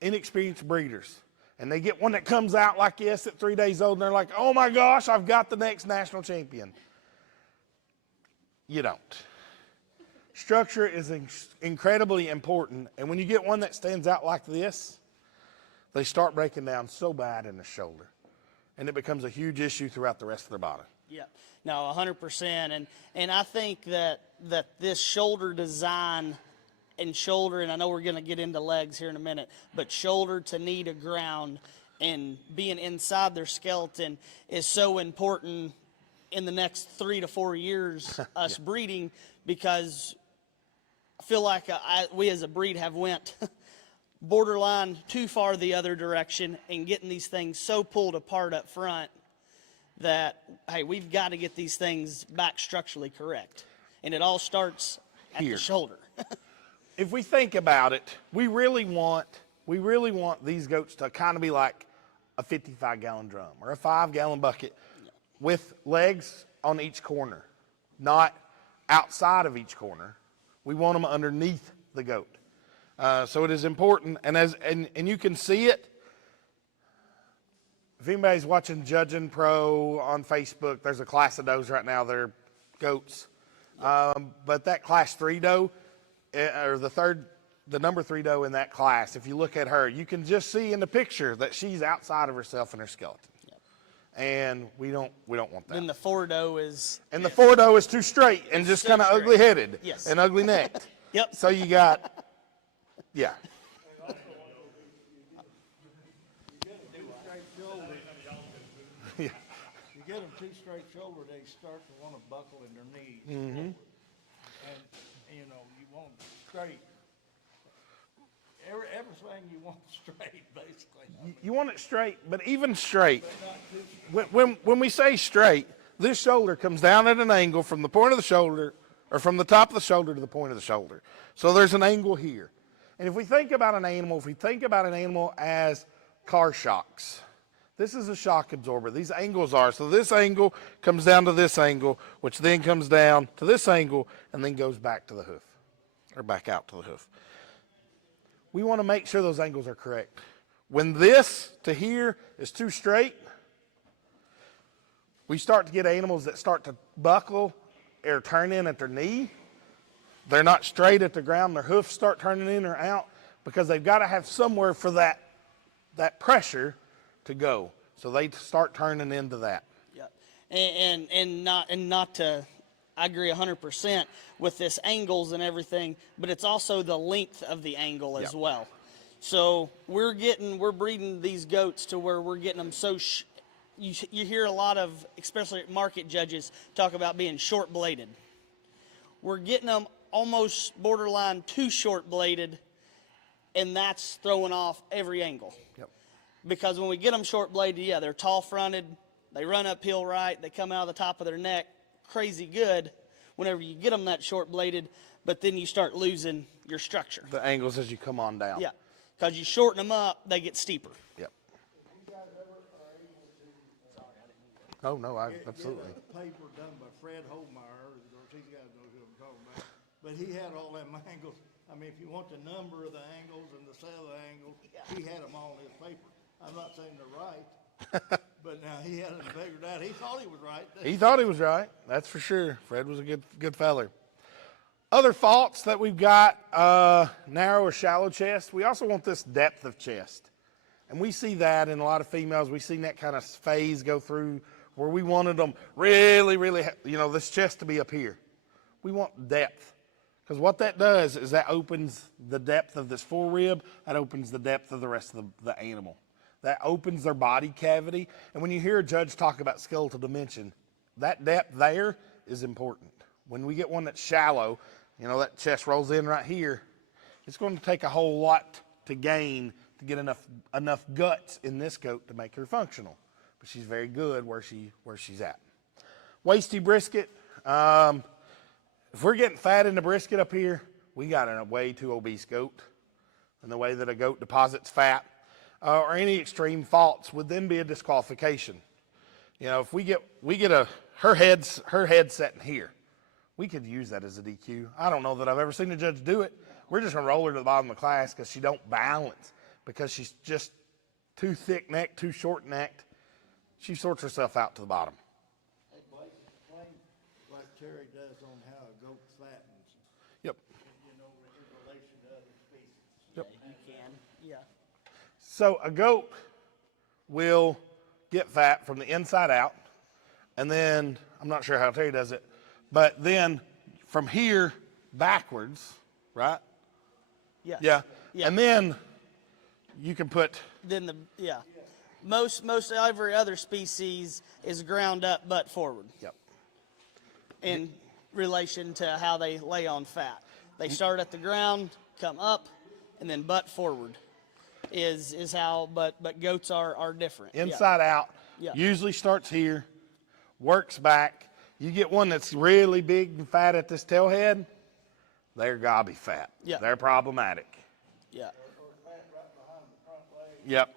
inexperienced breeders, and they get one that comes out like this at 3 days old, and they're like, oh my gosh, I've got the next national champion. You don't. Structure is incredibly important, and when you get one that stands out like this, they start breaking down so bad in the shoulder, and it becomes a huge issue throughout the rest of their body. Yeah, no, 100%. And I think that this shoulder design and shoulder, and I know we're going to get into legs here in a minute, but shoulder to knee to ground and being inside their skeleton is so important in the next 3 to 4 years, us breeding, because I feel like we as a breed have went borderline too far the other direction and getting these things so pulled apart up front that, hey, we've got to get these things back structurally correct. And it all starts at Here. the shoulder. If we think about it, we really want these goats to kind of be like a 55-gallon drum or a 5-gallon bucket with legs on each corner, not outside of each corner. We want them underneath the goat. So it is important, and you can see it. If anybody's watching Judging Pro on Facebook, there's a class of does right now. They're goats. But that class 3 doe, or the number 3 doe in that class, if you look at her, you can just see in the picture that she's outside of herself and her skeleton. Yep. And we don't want that. Then the 4 doe is... And the 4 doe is too straight and just so kind of straight. ugly-headed Yes. and ugly-necked. Yep. So you got, yeah. You get them too straight shoulder, they start to want to buckle in their knees. And, you know, you want them straight. Everything you want straight, basically. You want it straight, but even straight. When we say straight, this shoulder comes down at an angle from the point of the shoulder, or from the top of the shoulder to the point of the shoulder. So there's an angle here. And if we think about an animal as car shocks, This is a shock absorber. These angles are. So this angle comes down to this angle, which then comes down to this angle and then goes back to the hoof or back out to the hoof. We want to make sure those angles are correct. When this to here is too straight, we start to get animals that start to buckle or turn in at their knee. They're not straight at the ground. Their hoofs start turning in or out because they've got to have somewhere for that pressure to go. So they start turning into that. Yeah, and not to, I agree 100% with this angles and everything, but it's also the length of the angle as well. So we're breeding these goats to where we're getting them so, you hear a lot of, especially market judges, talk about being short bladed. We're getting them almost borderline too short bladed, and that's throwing off every angle. Yep. Because when we get them short bladed, yeah, they're tall fronted, they run uphill right, they come out of the top of their neck crazy good whenever you get them that short bladed, but then you start losing your structure. The angles as you come on down. Yeah, because you shorten them up, they get steeper. Yep. Oh, no, absolutely. Get a paper done by Fred Holmeyer, these guys know who I'm talking about, but he had all them angles. I mean, if you want the number of the angles and the set of the angles, he had them all in his paper. I'm not saying they're right, but now he had them figured out. He thought he was right. He thought he was right. That's for sure. Fred was a good feller. Other faults that we've got, narrow or shallow chest. We also want this depth of chest. And we see that in a lot of females. We've seen that kind of phase go through where we wanted them really, this chest to be up here. We want depth. Because what that does is that opens the depth of this forerib. That opens the depth of the rest of the animal. That opens their body cavity. And when you hear a judge talk about skeletal dimension, that depth there is important. When we get one that's shallow, that chest rolls in right here, it's going to take a whole lot to gain to get enough guts in this goat to make her functional. But she's very good where she's at. Waisty brisket. If we're getting fat in the brisket up here, we got a way too obese goat. And the way that a goat deposits fat or any extreme faults would then be a disqualification. If we get her head's sitting here, we could use that as a DQ. I don't know that I've ever seen a judge do it. We're just gonna roll her to the bottom of the class because she don't balance, because she's just too thick necked, too short necked. She sorts herself out to the bottom. Hey, Blake, explain like Terry does on how a goat fattens, Yep. in relation to other species. Yep. You can, yeah. So a goat will get fat from the inside out, and then, I'm not sure how Terry does it, but then from here backwards, right? Yeah. Yeah. Yeah. And then you can put, Then most every other species is ground up butt forward yep. in relation to how they lay on fat. They start at the ground, come up, and then butt forward is how, but goats are different. Inside out, Yeah. usually starts here, works back. You get one that's really big and fat at this tail head, they're gobby fat. Yeah. They're problematic. Yeah. Yep.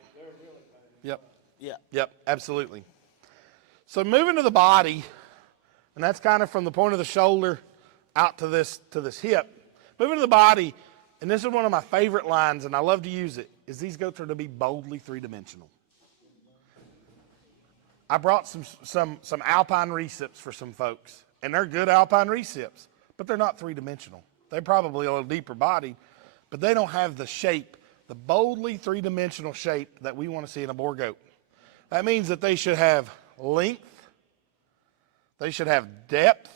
Yep. Yeah. Yep, absolutely. So moving to the body, and that's kind of from the point of the shoulder out to this hip. Moving to the body, and this is one of my favorite lines, and I love to use it, is these goats are to be boldly three-dimensional. I brought some alpine recips for some folks, and they're good alpine recips, but they're not three-dimensional. They're probably a little deeper bodied, but they don't have the shape, the boldly three-dimensional shape that we want to see in a boar goat. That means that they should have length, they should have depth,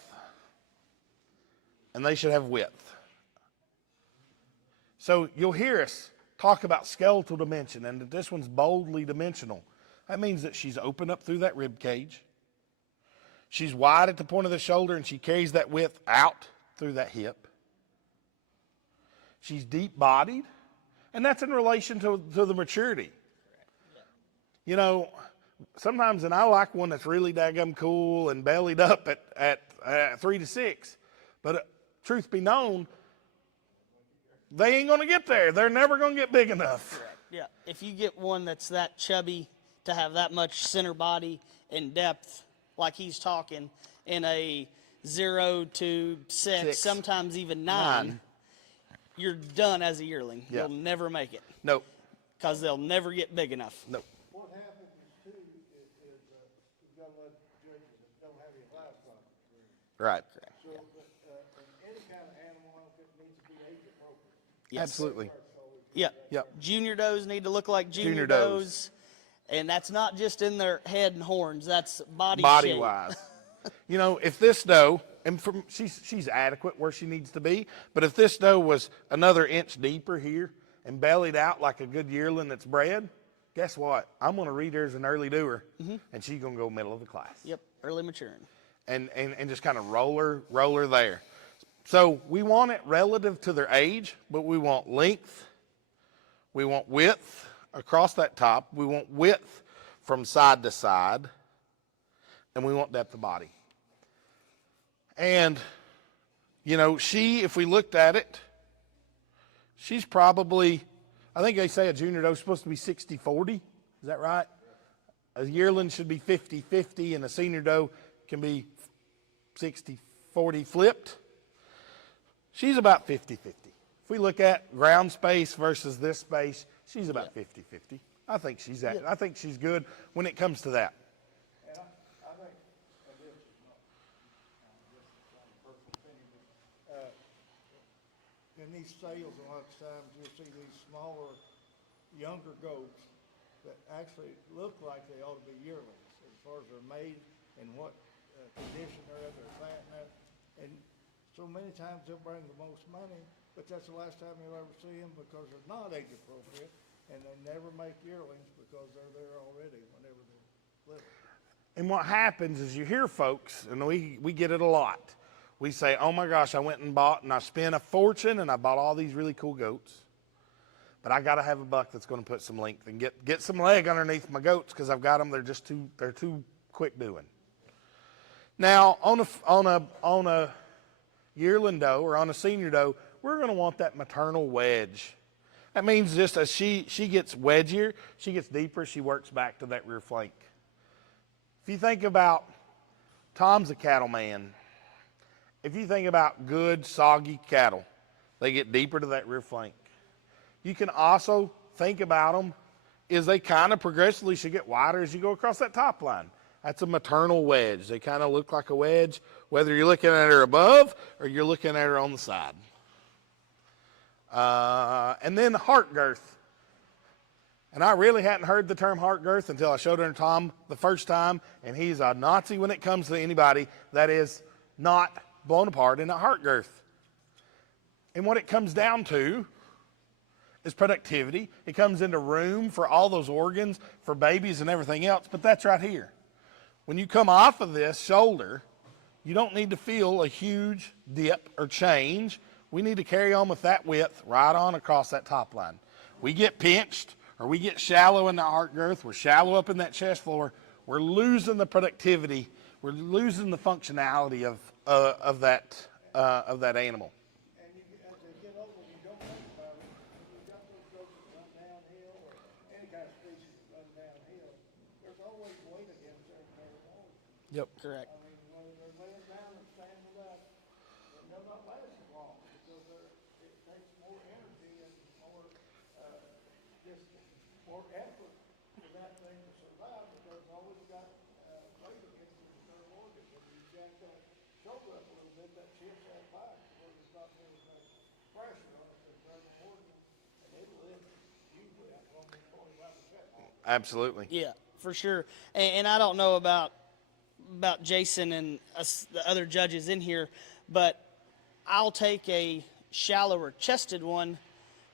and they should have width. So you'll hear us talk about skeletal dimension, and that this one's boldly dimensional. That means that she's open up through that rib cage. She's wide at the point of the shoulder, and she carries that width out through that hip. She's deep-bodied, and that's in relation to the maturity. Sometimes, and I like one that's really daggum cool and bellied up at 3 to 6, but truth be known, they ain't going to get there. They're never going to get big enough. Yeah. If you get one that's that chubby, to have that much center body and depth, like he's talking, in a 0 to 6, sometimes even 9, you're done as a yearling. Yeah. You'll never make it Nope. because they'll never get big enough. Nope. What happens too is you've got a lot of judges that don't have any livestock experience. Right. So, in any kind of animal, it needs to be age appropriate. Yes. Absolutely. Yeah. Yep. Junior does need to look like junior does. does. And that's not just in their head and horns. That's body shape. Wise. You know, if this doe, and she's adequate where she needs to be, but if this doe was another inch deeper here and bellied out like a good yearling that's bred, guess what? I'm going to read her as an early doer, and she's going to go middle of the class. Yep, early maturing. And just kind of roll her there. So we want it relative to their age, but we want length, we want width across that top, we want width from side to side, and we want depth of body. And, you know, if we looked at it, she's probably, I think they say a junior doe is supposed to be 60-40. Is that right? A yearling should be 50-50, and a senior doe can be 60-40 flipped. She's about 50-50. If we look at ground space versus this space, she's about 50-50. I think I think she's good when it comes to that. And I think, and this is not, this is not a personal opinion, but, in these sales, a lot of times you'll see these smaller, younger goats that actually look like they ought to be yearlings as far as they're made and what condition they're in, their fat and that. And so many times they'll bring the most money, but that's the last time you'll ever see them because they're not age appropriate, and they never make yearlings because they're there already whenever they're little. And what happens is you hear folks, and we get it a lot. We say, oh my gosh, I went and bought, and I spent a fortune, and I bought all these really cool goats. But I got to have a buck that's going to put some length and get some leg underneath my goats because I've got them. They're too quick doing. Now on a yearling doe or on a senior doe, we're going to want that maternal wedge. That means just as she gets wedgier, she gets deeper, she works back to that rear flank. If you think about Tom's a cattleman. If you think about good, soggy cattle, they get deeper to that rear flank. You can also think about them is they kind of progressively should get wider as you go across that top line. That's a maternal wedge. They kind of look like a wedge, whether you're looking at her above or you're looking at her on the side. And then heart girth. And I really hadn't heard the term heart girth until I showed it to Tom the first time, and he's a Nazi when it comes to anybody that is not blown apart in a heart girth. And what it comes down to is productivity. It comes into room for all those organs, for babies and everything else, but that's right here. When you come off of this shoulder, you don't need to feel a huge dip or change. We need to carry on with that width right on across that top line. We get pinched or we get shallow in the heart girth, we're shallow up in that chest floor, we're losing the productivity, we're losing the functionality of that animal. And as they get older, you don't think about it. When you've got those goats that run downhill or any kind of species that run downhill, there's always weight against their wall. Yep. Correct. I mean, when they're laying down and standing up, they'll not last as long because it takes more energy and more, just more effort for that thing to survive because it's always got weight against the internal organs. When you jack that shoulder up a little bit, that shifts that back where there's not very much pressure on the internal organs, and it lifts usually up on the 25%. Absolutely. Yeah, for sure. And I don't know about Jason and us, the other judges in here, but I'll take a shallower chested one,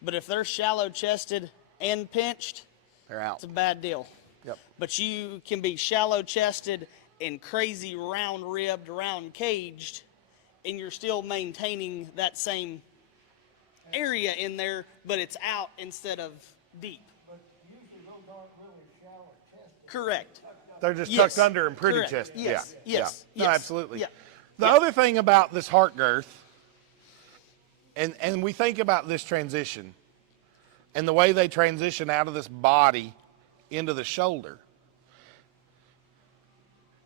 but if they're shallow chested and pinched, They're out. it's a bad deal. Yep. But you can be shallow chested and crazy round ribbed, round caged, and you're still maintaining that same area in there, but it's out instead of deep. But usually those aren't really shallow chested. Correct. They're just Yes. tucked under and pretty Correct. chested. Yes. Yeah. Yes. Yeah. No, Yes. absolutely. Yeah. The other thing about this heart girth, and we think about this transition and the way they transition out of this body into the shoulder.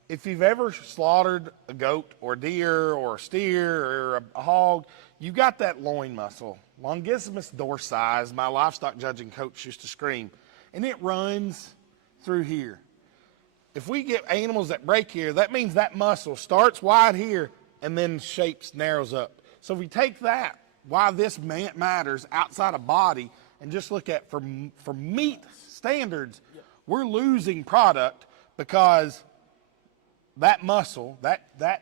if you've ever slaughtered a goat or a deer or a steer or a hog, you got that loin muscle, longissimus dorsi, as my livestock judging coach used to scream, and it runs through here. If we get animals that break here, that means that muscle starts wide here and then narrows up. So if we take that, why this matters outside of body, and just look at for meat standards, we're losing product because that muscle, that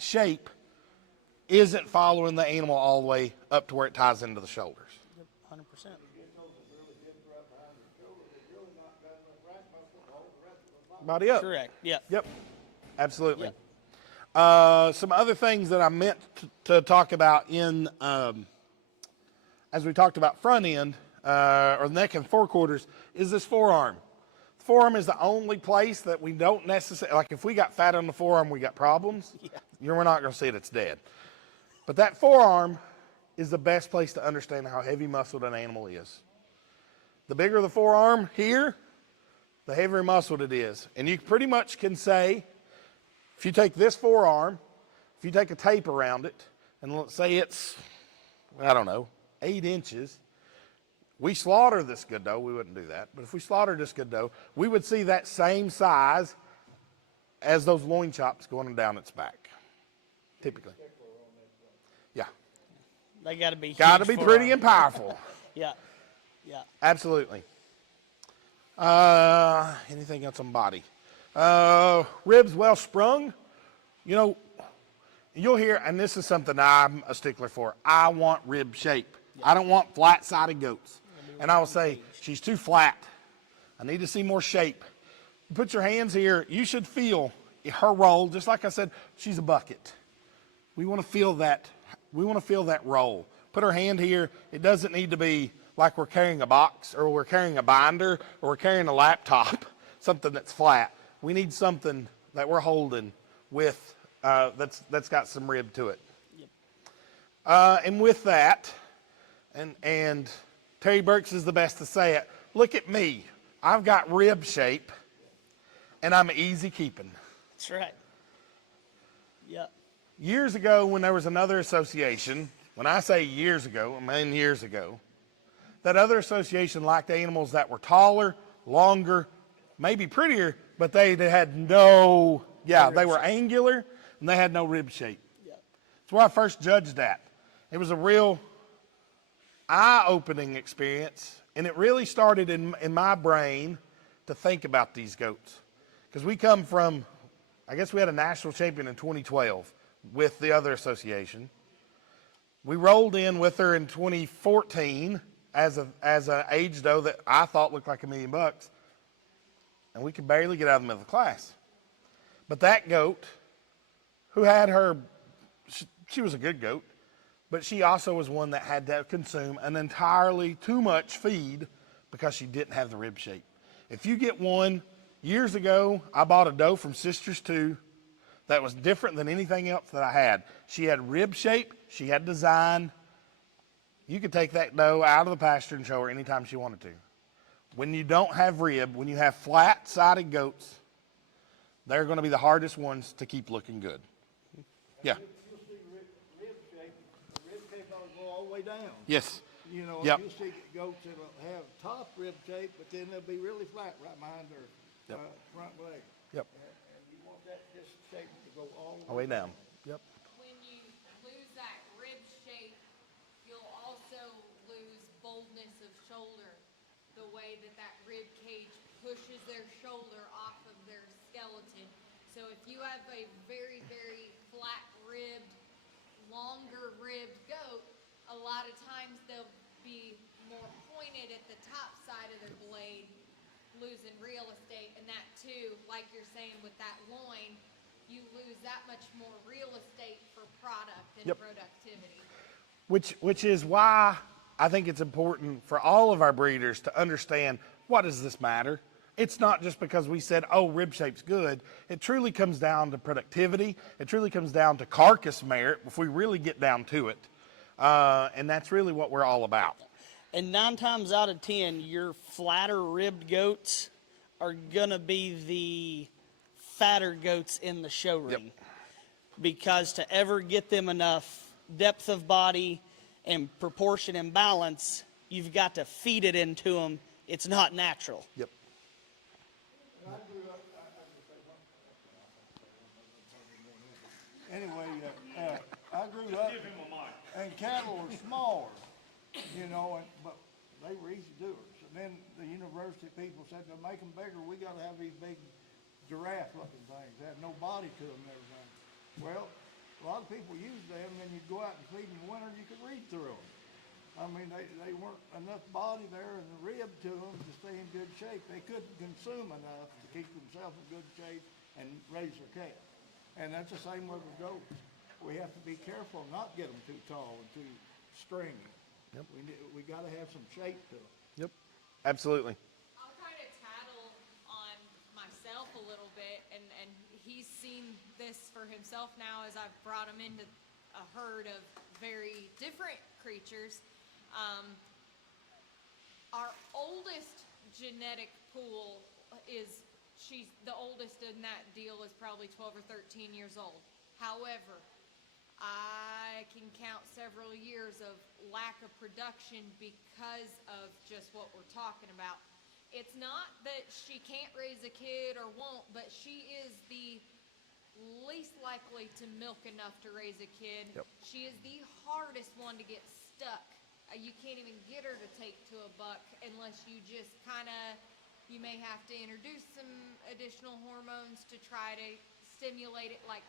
shape, isn't following the animal all the way up to where it ties into the shoulders. 100%. Body up. Correct. Yeah. Yep. Absolutely. Yep. Some other things that I meant to talk about in, as we talked about front end, or neck and forequarters, is this forearm. The forearm is the only place that we don't necessarily, like if we got fat on the forearm, we got problems. Yeah. We're not going to see it, it's dead. But that forearm is the best place to understand how heavy muscled an animal is. The bigger the forearm here, the heavier muscled it is. And you pretty much can say, if you take this forearm, if you take a tape around it, and let's say it's, I don't know, 8 inches, we slaughter this good doe, we wouldn't do that, but if we slaughtered this good doe, we would see that same size as those loin chops going down its back, typically. Yeah. They got to be Pretty and powerful. Yeah. Yeah. Absolutely. Anything else on body? Ribs well sprung. You know, you'll hear, and this is something I'm a stickler for, I want rib shape. I don't want flat-sided goats. And I will say, she's too flat. I need to see more shape. Put your hands here. You should feel her roll. Just like I said, she's a bucket. We want to feel that. We want to feel that roll. Put her hand here. It doesn't need to be like we're carrying a box or we're carrying a binder or we're carrying a laptop, something that's flat. We need something that we're holding with that's got some rib to it. Yep. And with that, and Terry Burks is the best to say it. Look at me. I've got rib shape, and I'm easy keeping. That's right. Yeah. Years ago, when there was another association, when I say years ago, I mean years ago, that other association liked animals that were taller, longer, maybe prettier, but they had no, they were angular, and they had no rib shape. Yeah. That's where I first judged that. It was a real eye-opening experience, and it really started in my brain to think about these goats. Because we come from, I guess we had a national champion in 2012 with the other association. We rolled in with her in 2014 as an age doe that I thought looked like $1 million, and we could barely get out of the middle of the class. But that goat, who had her, she was a good goat, but she also was one that had to consume an entirely too much feed because she didn't have the rib shape. If you get one, years ago, I bought a doe from Sisters 2 that was different than anything else that I had. She had rib shape, she had design. You could take that doe out of the pasture and show her anytime she wanted to. When you don't have rib, when you have flat-sided goats, they're going to be the hardest ones to keep looking good. Yeah. All the way down. Yes. You know, Yep. you'll see goats that'll have top rib shape, but then they'll be really flat right behind their front leg. Yep. And you want that just shape to go all All the way down. Yep. When you lose that rib shape, you'll also lose boldness of shoulder. The way that rib cage pushes their shoulder off of their skeleton. So if you have a very, very flat-ribbed, longer-ribbed goat, a lot of times they'll be more pointed at the top side of their blade, losing real estate. And that too, like you're saying with that loin, you lose that much more real estate for product and productivity. Which is why I think it's important for all of our breeders to understand, what does this matter? It's not just because we said, oh, rib shape's good. It truly comes down to productivity. It truly comes down to carcass merit if we really get down to it. And that's really what we're all about. And 9 times out of 10, your flatter ribbed goats are going to be the fatter goats in the show ring. Because to ever get them enough depth of body and proportion and balance, you've got to feed it into them. It's not natural. Yep. Anyway, I grew up, and cattle were smaller, you know, but they were easy doers. And then the university people said, to make them bigger, we gotta have these big giraffe-looking things. They had no body to them and everything. Well, a lot of people used them, and then you'd go out and feed them in the winter, and you could read through them. I mean, they weren't enough body there and the rib to them to stay in good shape. They couldn't consume enough to keep themselves in good shape and raise their calf. And that's the same with the goats. We have to be careful not get them too tall and too stringy. Yep. We got to have some shape to them. Yep. Absolutely. I'll kind of tattle on myself a little bit, and he's seen this for himself now as I've brought him into a herd of very different creatures. Our oldest genetic pool is, she's the oldest in that deal is probably 12 or 13 years old. However, I can count several years of lack of production because of just what we're talking about. It's not that she can't raise a kid or won't, but she is the least likely to milk enough to raise a kid. Yep. She is the hardest one to get stuck. You can't even get her to take to a buck unless you just kind of, you may have to introduce some additional hormones to try to stimulate it. Like,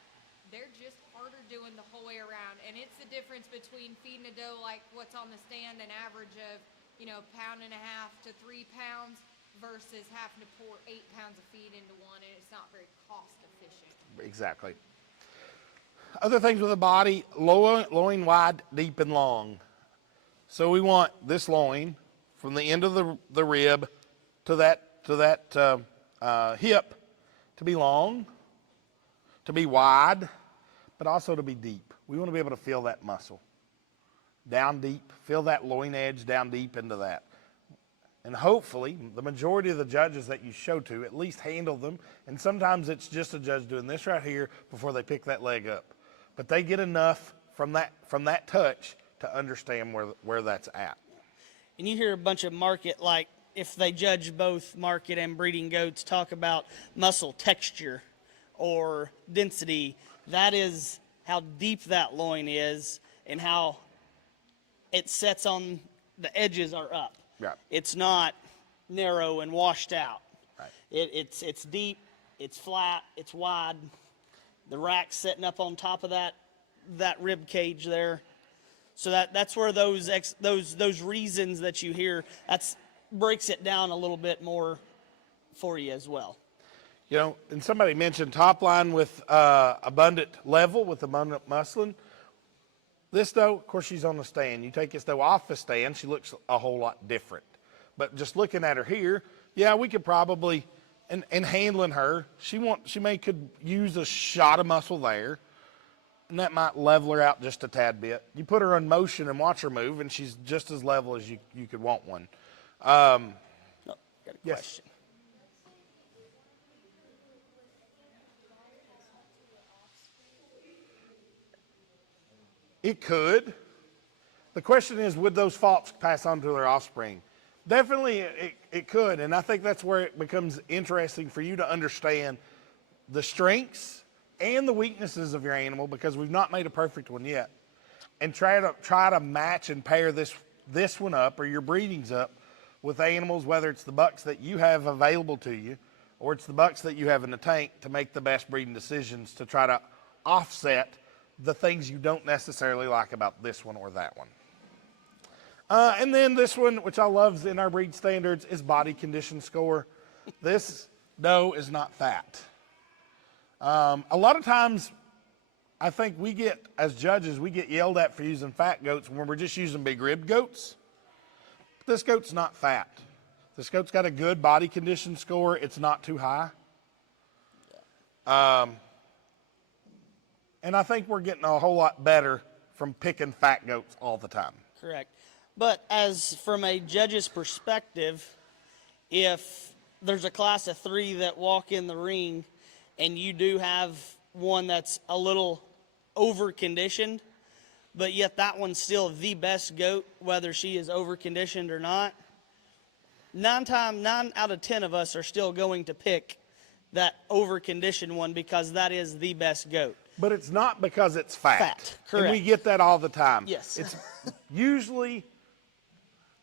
they're just harder doing the whole way around. And it's the difference between feeding a doe like what's on the stand, an average of, 1.5 pounds to 3 pounds, versus having to pour 8 pounds of feed into one, and it's not very cost efficient. Exactly. Other things with the body, loin wide, deep, and long. So we want this loin from the end of the rib to that hip to be long, to be wide, but also to be deep. We want to be able to feel that muscle down deep, feel that loin edge down deep into that. And hopefully, the majority of the judges that you show to at least handle them. And sometimes it's just a judge doing this right here before they pick that leg up. But they get enough from that touch to understand where that's at. And you hear a bunch of market, like if they judge both market and breeding goats, talk about muscle texture or density. That is how deep that loin is and how it sets on the edges are up. Right. It's not narrow and washed out. Right. It's deep, it's flat, it's wide. The rack's setting up on top of that rib cage there. So that's where those reasons that you hear, that's breaks it down a little bit more for you as well. And somebody mentioned top line with abundant level, with abundant muscling. This doe, of course, she's on the stand. You take this doe off the stand, she looks a whole lot different. But just looking at her here, yeah, we could probably, and handling her, she could use a shot of muscle there, and that might level her out just a tad bit. You put her in motion and watch her move, and she's just as level as you could want one. Got a yes. question. It could. The question is, would those fops pass on to their offspring? Definitely it could, and I think that's where it becomes interesting for you to understand the strengths and the weaknesses of your animal, because we've not made a perfect one yet, and try to match and pair this one up, or your breedings up, with animals, whether it's the bucks that you have available to you or it's the bucks that you have in the tank, to make the best breeding decisions to try to offset the things you don't necessarily like about this one or that one. And then this one, which I love in our breed standards, is body condition score. This doe is not fat. A lot of times, I think as judges, we get yelled at for using fat goats when we're just using big rib goats. But this goat's not fat. This goat's got a good body condition score. It's not too high. And I think we're getting a whole lot better from picking fat goats all the time. Correct. But as from a judge's perspective, if there's a class of 3 that walk in the ring and you do have one that's a little over conditioned, but yet that one's still the best goat, whether she is over conditioned or not, 9 out of 10 of us are still going to pick that over conditioned one because that is the best goat. But it's not because it's fat. Fat, And we correct. get that all the time. Yes. It's usually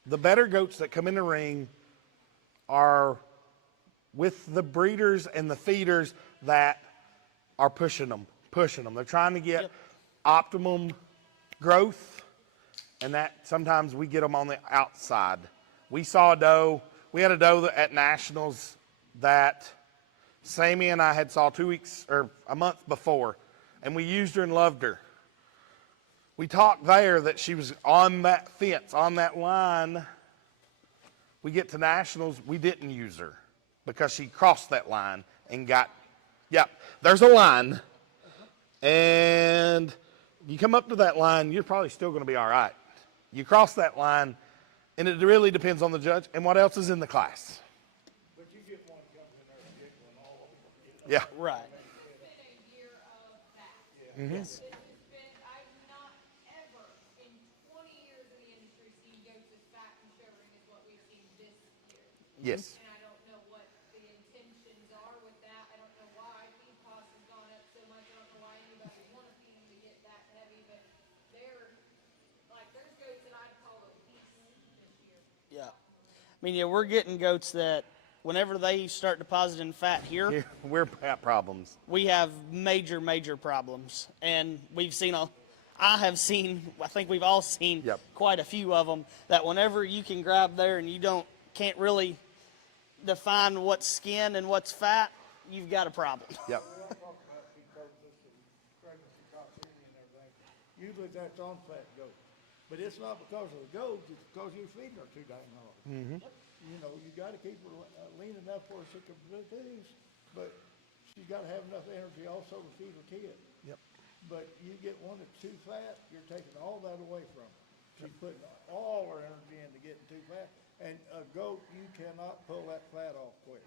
the better goats that come in the ring are with the breeders and the feeders that are pushing them. They're trying to get optimum growth, and that sometimes we get them on the outside. We saw a doe. We had a doe at Nationals that Sammy and I had saw 2 weeks or a month before, and we used her and loved her. We talked there that she was on that fence, on that line. We get to Nationals, we didn't use her because she crossed that line and got, there's a line, and you come up to that line, you're probably still going to be all right. You cross that line, and it really depends on the judge and what else is in the class. But you get one comes in there and get one all over. Yeah. Right. It's been a year of that. Yes. This has been, I've not ever in 20 years in the industry seen goats as fat and shivering as what we've seen this year. Yes. And I don't know what the intentions are with that. I don't know why feed costs has gone up so much. I don't know why anybody would want to feed them to get that heavy, but they're, like, there's goats that I'd call obese this year. Yeah. I mean, yeah, we're getting goats that whenever they start depositing fat here, We're at problems. we have major, major problems. And we've seen I think we've all seen Yep. quite a few of them that whenever you can grab there and you can't really define what's skin and what's fat, you've got a problem. Yep. We don't talk about ketosis and pregnancy toxicity and everything. Usually that's on fat goats. But it's not because of the goats, it's because you're feeding her too dang hard. Mm-hmm. You know, you gotta keep her lean enough where she can produce, but she's gotta have enough energy also to feed her kid. Yep. But you get one that's too fat, you're taking all that away from her. She's putting all her energy into getting too fat. And a goat, you cannot pull that fat off quick.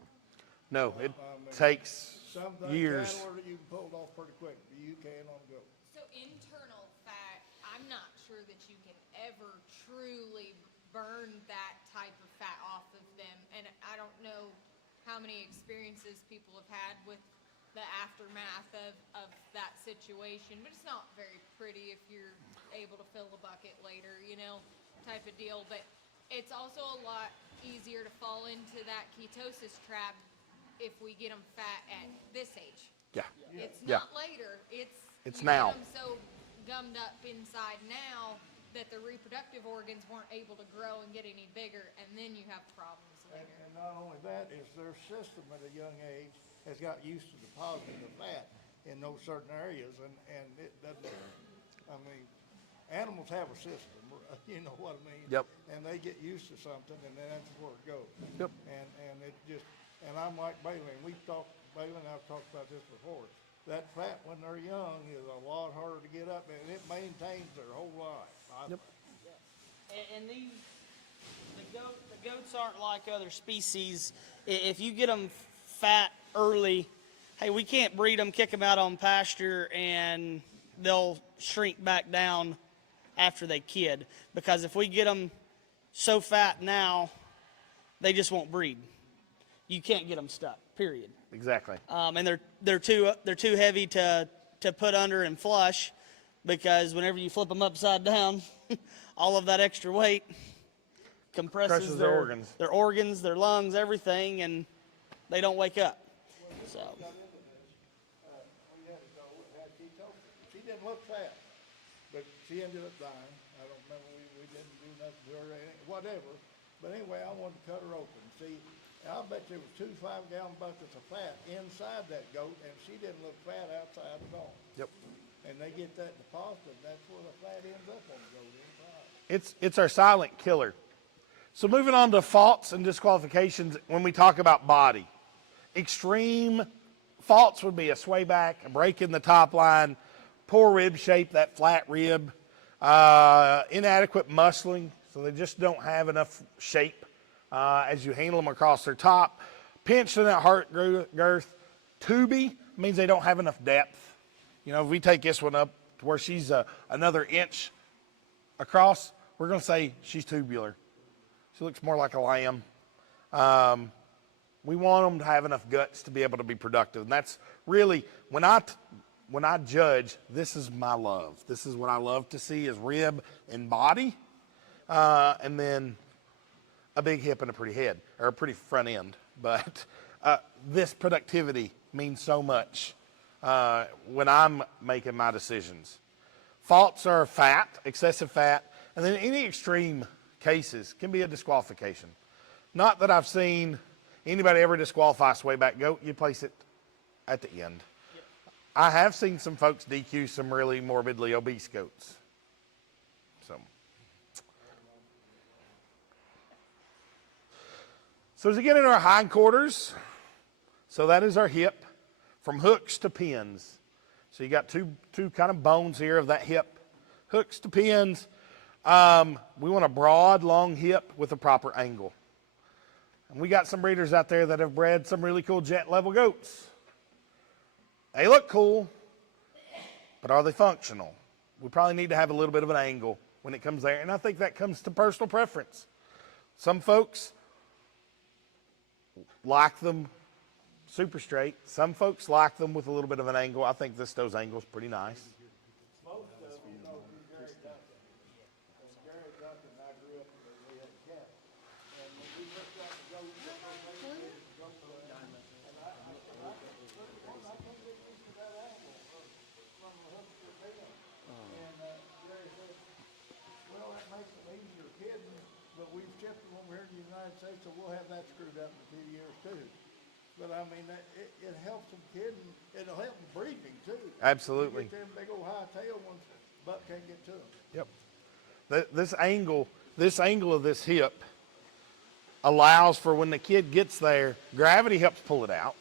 No, it I mean, takes Some years. cattle you can pull it off pretty quick, but you can on a goat. So internal fat, I'm not sure that you can ever truly burn that type of fat off of them. And I don't know how many experiences people have had with the aftermath of that situation, but it's not very pretty if you're able to fill the bucket later, type of deal. But it's also a lot easier to fall into that ketosis trap if we get them fat at this age. Yeah. It's Yeah. not later. It's you now. Get them so gummed up inside now that the reproductive organs weren't able to grow and get any bigger, and then you have problems later. And not only that, is their system at a young age has got used to depositing the fat in those certain areas, and it doesn't, I mean, animals have a system, you know what I mean? Yep. And they get used to something, and then that's where it goes. Yep. And it just, and I'm like Bailey, and Bailey and I've talked about this before. That fat when they're young is a lot harder to get up, and it maintains their whole life. Yep. And the goats aren't like other species. If you get them fat early, hey, we can't breed them, kick them out on pasture, and they'll shrink back down after they kid. Because if we get them so fat now, they just won't breed. You can't get them stuck. Period. Exactly. And they're too heavy to put under and flush, because whenever you flip them upside down, all of that extra weight compresses Crushes their organs. their organs, their lungs, everything, and they don't wake up. So We had a doe that had ketosis. She didn't look fat, but she ended up dying. I don't remember, we didn't do nothing to her, or anything, whatever. But anyway, I wanted to cut her open. See, I'll bet there was 2 5-gallon buckets of fat inside that goat, and she didn't look fat outside at all. Yep. And they get that deposited, that's where the fat ends up on the goat inside. It's our silent killer. So moving on to faults and disqualifications when we talk about body. Extreme faults would be a sway back, a break in the top line, poor rib shape, that flat rib, inadequate muscling, so they just don't have enough shape as you handle them across their top, pinched in that heart girth, Tubey means they don't have enough depth. You know, if we take this one up to where she's another inch across, we're going to say she's tubular. She looks more like a lamb. We want them to have enough guts to be able to be productive. And that's really, when I judge, this is my love. This is what I love to see is rib and body, and then a big hip and a pretty head, or a pretty front end. But this productivity means so much when I'm making my decisions. Faults are fat, excessive fat, and then any extreme cases can be a disqualification. Not that I've seen anybody ever disqualify a swayback goat. You place it at the end. Yep. I have seen some folks DQ some really morbidly obese goats. So as we get into our hindquarters, so that is our hip from hooks to pins. So you got two kind of bones here of that hip, hooks to pins. We want a broad, long hip with a proper angle. And we got some breeders out there that have bred some really cool jet level goats. They look cool, but are they functional? We probably need to have a little bit of an angle when it comes there. And I think that comes to personal preference. Some folks like them super straight. Some folks like them with a little bit of an angle. I think this those angles pretty nice. Most of them know who Gary Duncan. And Gary Duncan, I grew up with, we had a cat. And when we first got to go, and I couldn't get used to that angle from the hook to the tail. And Gary said, well, that makes them easier kidding, but we've shipped them over here to the United States, so we'll have that screwed up in a few years too. But I mean, it helps them kidding. It'll help them breeding too. Absolutely. You get them big old high tail ones, buck can't get to them. Yep. This angle of this hip allows for when the kid gets there, gravity helps pull it out.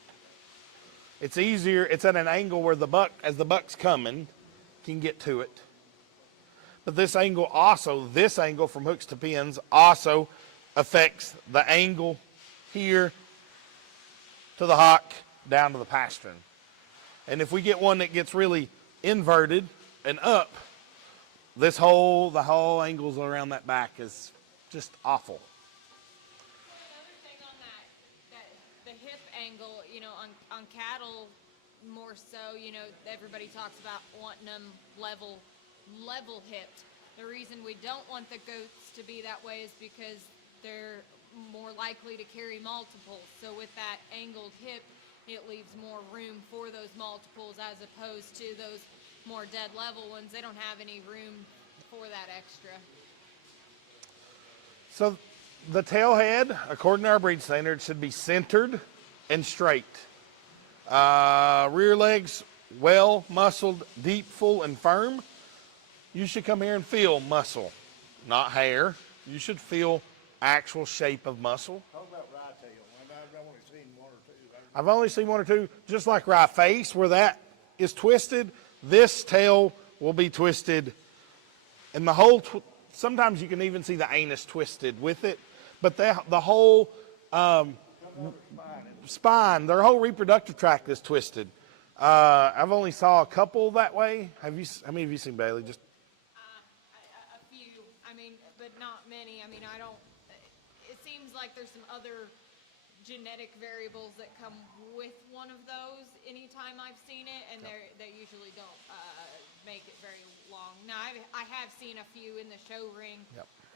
It's easier. It's at an angle where the buck, as the buck's coming, can get to it. But this angle from hooks to pins also affects the angle here to the hock down to the pastern. And if we get one that gets really inverted and up, the whole angles around that back is just awful. Another thing on that the hip angle, you know, on cattle more so, you know, everybody talks about wanting them level hipped. The reason we don't want the goats to be that way is because they're more likely to carry multiples. So with that angled hip, it leaves more room for those multiples as opposed to those more dead level ones. They don't have any room for that extra. So the tail head, according to our breed standard, should be centered and straight. Rear legs well muscled, deep, full, and firm. You should come here and feel muscle, not hair. You should feel actual shape of muscle. How about rye tail? I've only seen one or two. I've only seen one or two, just like rye face, where that is twisted. This tail will be twisted, and the whole. Sometimes you can even see the anus twisted with it, but the whole spine, their whole reproductive tract is twisted. I've only saw a couple that way. How many have you seen, Bailey? Just a few. I mean, but not many. I mean, I don't. It seems like there's some other genetic variables that come with one of those anytime I've seen it, and they usually don't make it very long. Now, I have seen a few in the show ring,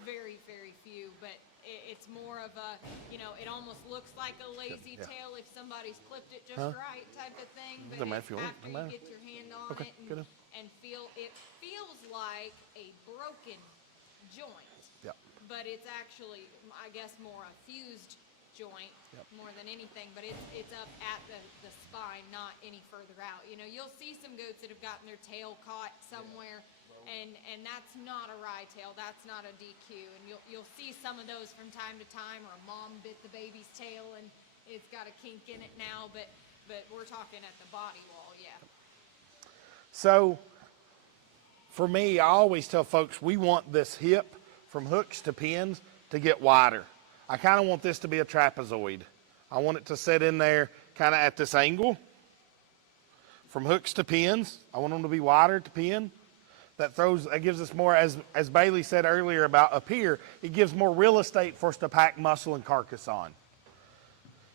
very, very few, but it's more of a, you know, it almost looks like a lazy tail if somebody's clipped it just right type of thing, but after you get your hand on it and feel, it feels like a broken joint, but it's actually, I guess, more a fused joint more than anything, but it's up at the spine, not any further out. You know, you'll see some goats that have gotten their tail caught somewhere, and that's not a rye tail, that's not a DQ, and you'll see some of those from time to time, or a mom bit the baby's tail and it's got a kink in it now, but we're talking at the body wall, So for me, I always tell folks we want this hip from hooks to pins to get wider. I kind of want this to be a trapezoid. I want it to sit in there kind of at this angle. from hooks to pins. I want them to be wider to pin. That gives us more, as Bailey said earlier about up here, it gives more real estate for us to pack muscle and carcass on.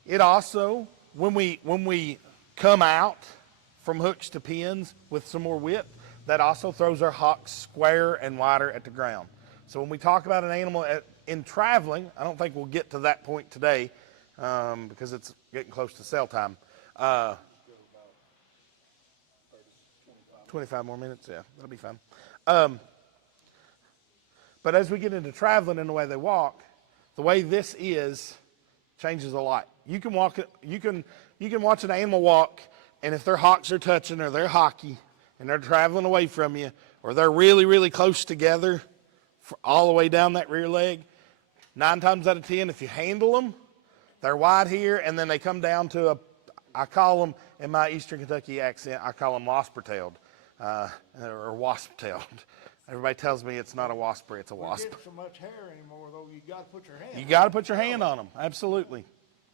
It also, when we come out from hooks to pins with some more width, that also throws our hocks square and wider at the ground. So when we talk about an animal in traveling, I don't think we'll get to that point today because it's getting close to sell time. 25 more minutes, yeah, that'll be fine. But as we get into traveling and the way they walk, the way this is changes a lot. You can watch an animal walk, and if their hocks are touching or they're hockey and they're traveling away from you, or they're really, really close together all the way down that rear leg, 9 times out of 10, if you handle them, they're wide here, and then they come down to I call them, in my Eastern Kentucky accent, I call them wasper-tailed, or wasp-tailed. Everybody tells me it's not a wasper, it's a wasp. You don't get so much hair anymore, though. You got to put your hand. You got to put your hand on them, absolutely.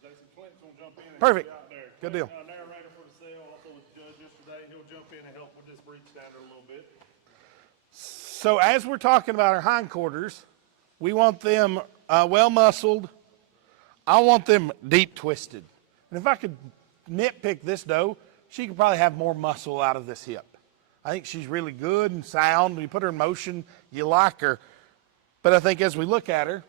Jason Clint's gonna jump in and Perfect. help you out there. Good deal. Narrator for the sale, also was judge yesterday. He'll jump in and help with this breed standard a little bit. So as we're talking about our hindquarters, we want them well muscled. I want them deep twisted. And if I could nitpick this doe, she could probably have more muscle out of this hip. I think she's really good and sound. When you put her in motion, you like her. But I think as we look at her,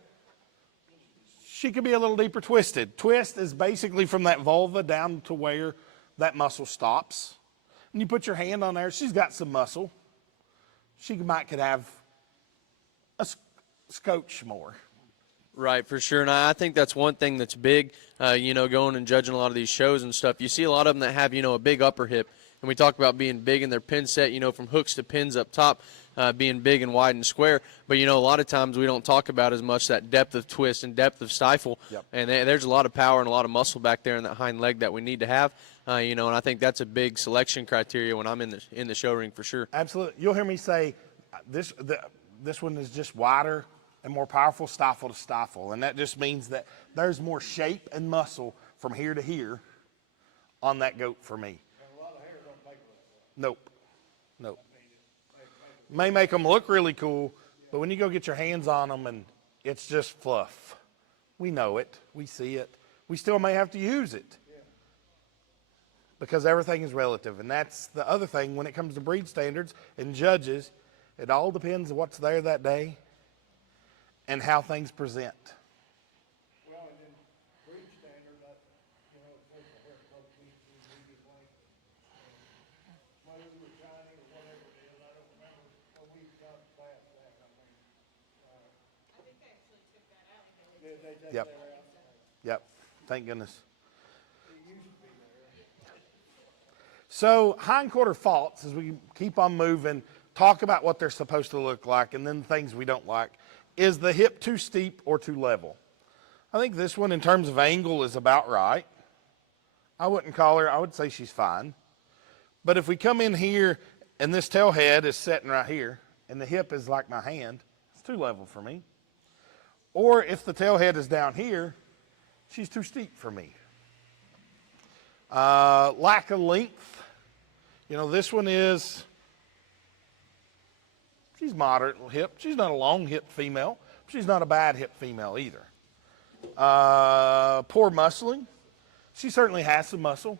she could be a little deeper twisted. Twist is basically from that vulva down to where that muscle stops. And you put your hand on there, she's got some muscle. She could have a scotch more. Right, for sure. And I think that's one thing that's big, going and judging a lot of these shows and stuff. You see a lot of them that have, a big upper hip. And we talk about being big in their pin set, from hooks to pins up top, being big and wide and square. But, a lot of times we don't talk about as much that depth of twist and depth of stifle. Yep. And there's a lot of power and a lot of muscle back there in that hind leg that we need to have. And I think that's a big selection criteria when I'm in the show ring for sure. Absolutely. You'll hear me say this one is just wider and more powerful stifle to stifle. And that just means that there's more shape and muscle from here to here on that goat for me. And a lot of hair don't make that. Nope. May make them look really cool, but when you go get your hands on them and it's just fluff. We know it. We see it. We still may have to use it. Because everything is relative. And that's the other thing when it comes to breed standards and judges. It all depends on what's there that day and how things present. Well, and then breed standard, it's just a hair color medium length. Whether you were shiny or whatever it is, I don't remember what we got past that. I think they actually took that out. They take Yep. that out. Yep. Thank goodness. So hindquarter faults, as we keep on moving, talk about what they're supposed to look like and then things we don't like. Is the hip too steep or too level? I think this one in terms of angle is about right. I wouldn't call her, I would say she's fine. But if we come in here and this tail head is sitting right here and the hip is like my hand, it's too level for me. Or if the tail head is down here, she's too steep for me. Lack of length. This one she's moderate hip. She's not a long hip female. She's not a bad hip female either. Poor muscling. She certainly has some muscle.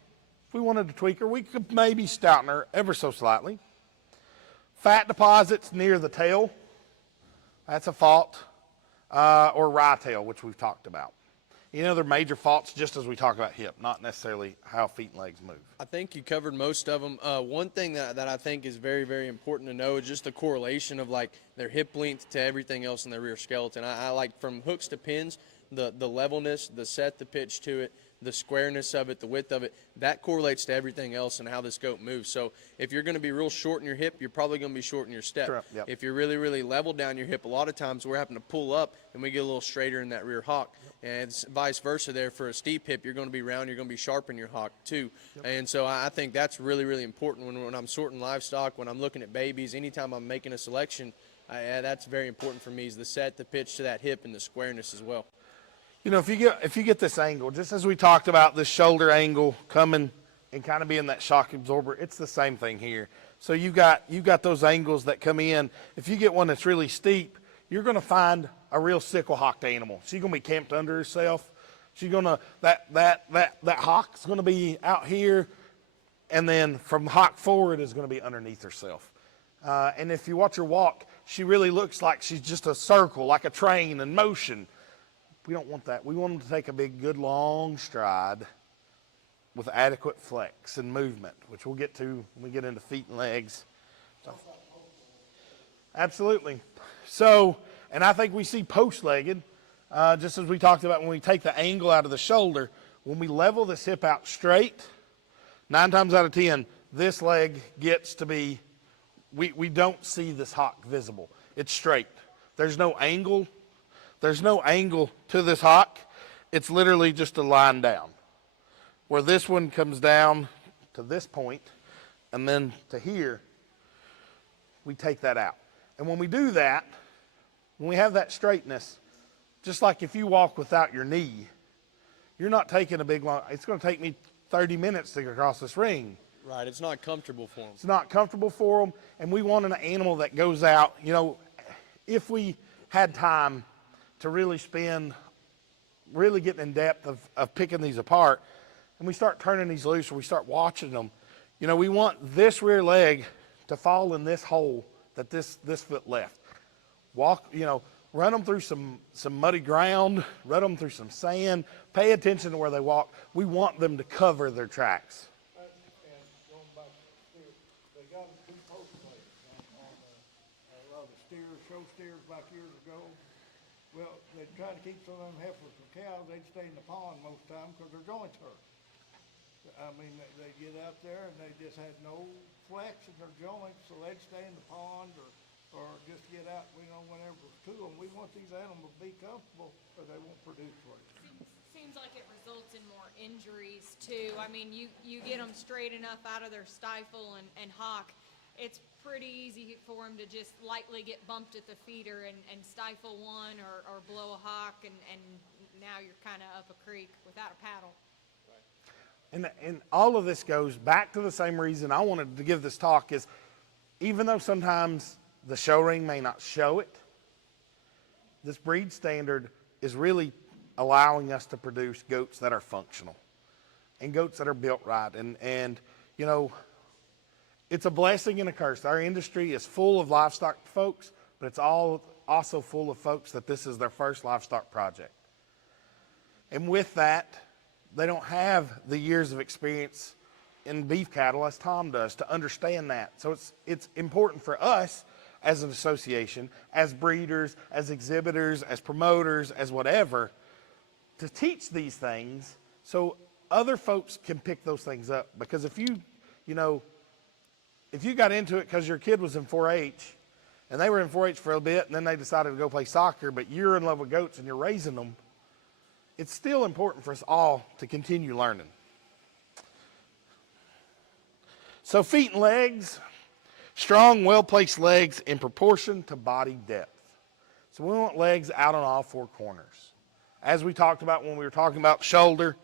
If we wanted to tweak her, we could maybe stouten her ever so slightly. Fat deposits near the tail. That's a fault. Or rye tail, which we've talked about. They're major faults just as we talk about hip, not necessarily how feet and legs move. I think you covered most of them. One thing that I think is very, very important to know is just the correlation of like their hip length to everything else in their rear skeleton. I like from hooks to pins, the levelness, the set, the pitch to it, the squareness of it, the width of it, that correlates to everything else and how this goat moves. So if you're going to be real short in your hip, you're probably going to be short in your step. Sure, yep. If you're really, really level down your hip, a lot of times we're having to pull up and we get a little straighter in that rear hock. And it's vice versa there. For a steep hip, you're going to be round, you're going to be sharp in your hock too. Yep. And so I think that's really, really important when I'm sorting livestock, when I'm looking at babies, anytime I'm making a selection, that's very important for me is the set, the pitch to that hip, and the squareness as well. If you get this angle, just as we talked about this shoulder angle coming and kind of being that shock absorber. It's the same thing here. So you got those angles that come in. If you get one that's really steep, you're going to find a real sickle hocked animal. She's going to be camped under herself. She's going to that hock's going to be out here, and then from hock forward is going to be underneath herself. And if you watch her walk, she really looks like she's just a circle, like a train in motion. We don't want that. We want them to take a big, good, long stride with adequate flex and movement, which we'll get to when we get into feet and legs. Absolutely. So, and I think we see post-legged, just as we talked about when we take the angle out of the shoulder, when we level this hip out straight, 9 times out of 10, this leg gets to be, we don't see this hock visible. It's straight. There's no angle. There's no angle to this hock. It's literally just a line down. Where this one comes down to this point, and then to here, we take that out. And when we do that, when we have that straightness, just like if you walk without your knee, you're not taking a big long, it's going to take me 30 minutes to get across this ring. Right, it's not comfortable for them. It's not comfortable for them, and we want an animal that goes out, you know, if we had time to really getting in depth of picking these apart, and we start turning these loose or we start watching them, you know, we want this rear leg to fall in this hole that this foot left. Walk, you know, run them through some muddy ground, run them through some sand, pay attention to where they walk. We want them to cover their tracks. And going back to steer, they got 2 post legs on a lot of the show steers back years ago. Well, they try to keep some of them heifers from cows. They'd stay in the pond most of the time because their joints hurt. I mean, they get out there and they just had no flex in their joints, so they'd stay in the pond or just get out, you know, whenever it's to them. We want these animals to be comfortable or they won't produce for you. Seems like it results in more injuries too. I mean, you get them straight enough out of their stifle and hock, it's pretty easy for them to just lightly get bumped at the feeder and stifle one or blow a hock, and now you're kind of up a creek without a paddle. And all of this goes back to the same reason I wanted to give this talk is, even though sometimes the show ring may not show it, this breed standard is really allowing us to produce goats that are functional and goats that are built right. And you know, it's a blessing and a curse. Our industry is full of livestock folks, but it's also full of folks that this is their first livestock project. And with that, they don't have the years of experience in beef cattle as Tom does to understand that. So it's important for us as an association, as breeders, as exhibitors, as promoters, as whatever, to teach these things so other folks can pick those things up. Because if you got into it because your kid was in 4-H and they were in 4-H for a bit and then they decided to go play soccer, but you're in love with goats and you're raising them, it's still important for us all to continue learning. So feet and legs, strong, well-placed legs in proportion to body depth. So we want legs out on all 4 corners. As we talked about when we were talking about shoulder,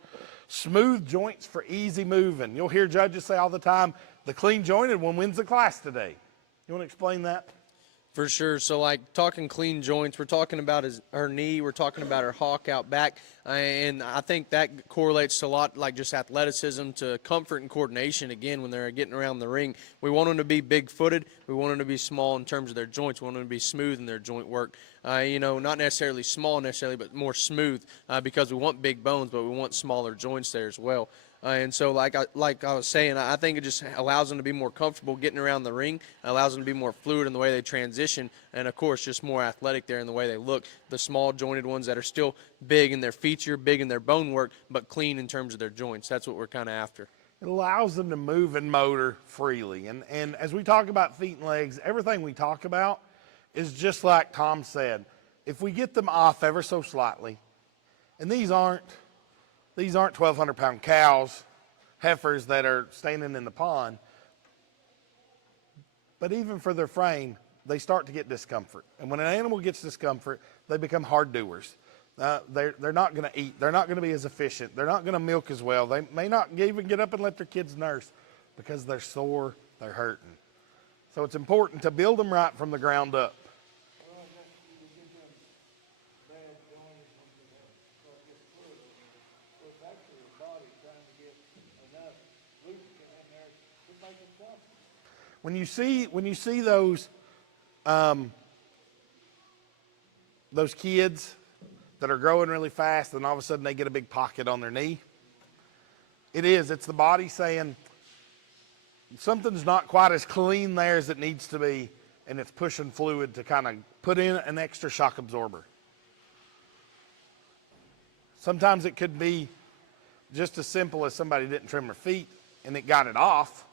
smooth joints for easy moving. You'll hear judges say all the time, the clean jointed one wins the class today. You want to explain that? For sure. So, like, talking clean joints, we're talking about her knee, we're talking about her hock out back, and I think that correlates to a lot, like, just athleticism, to comfort and coordination, again, when they're getting around the ring. We want them to be big-footed. We want them to be small in terms of their joints. We want them to be smooth in their joint work. Not necessarily small necessarily, but more smooth, because we want big bones, but we want smaller joints there as well. And so, like I was saying, I think it just allows them to be more comfortable getting around the ring, allows them to be more fluid in the way they transition, and, of course, just more athletic there in the way they look. The small jointed ones that are still big in their feature, big in their bone work, but clean in terms of their joints. That's what we're kind of after. It allows them to move and motor freely. And as we talk about feet and legs, everything we talk about is just like Tom said. If we get them off ever so slightly, and these aren't 1,200-pound cows, heifers that are standing in the pond, but even for their frame, they start to get discomfort. And when an animal gets discomfort, they become hard doers. They're not going to eat. They're not going to be as efficient. They're not going to milk as well. They may not even get up and let their kids nurse because they're sore, they're hurting. So it's important to build them right from the ground up. Well, and that's, you get them bad jointed when they start getting fluid in there. So it's actually the body trying to get enough lubricant in there to make it comfortable. When you see those kids that are growing really fast and all of a sudden they get a big pocket on their knee, it's the body saying something's not quite as clean there as it needs to be, and it's pushing fluid to kind of put in an extra shock absorber. Sometimes it could be just as simple as somebody didn't trim their feet and it got it off,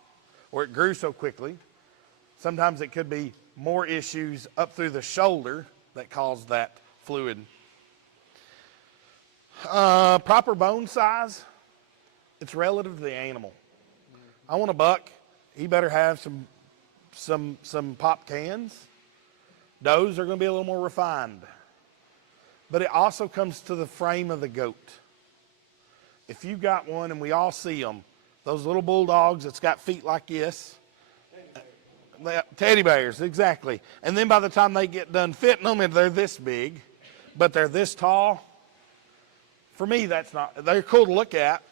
or it grew so quickly. Sometimes it could be more issues up through the shoulder that caused that fluid. Proper bone size, it's relative to the animal. I want a buck, he better have some pop cans. Does are going to be a little more refined. But it also comes to the frame of the goat. If you've got one, and we all see them, those little bulldogs that's got feet like this. Teddy bears, exactly. And then by the time they get done fitting them, they're this big, but they're this tall. For me, they're cool to look at,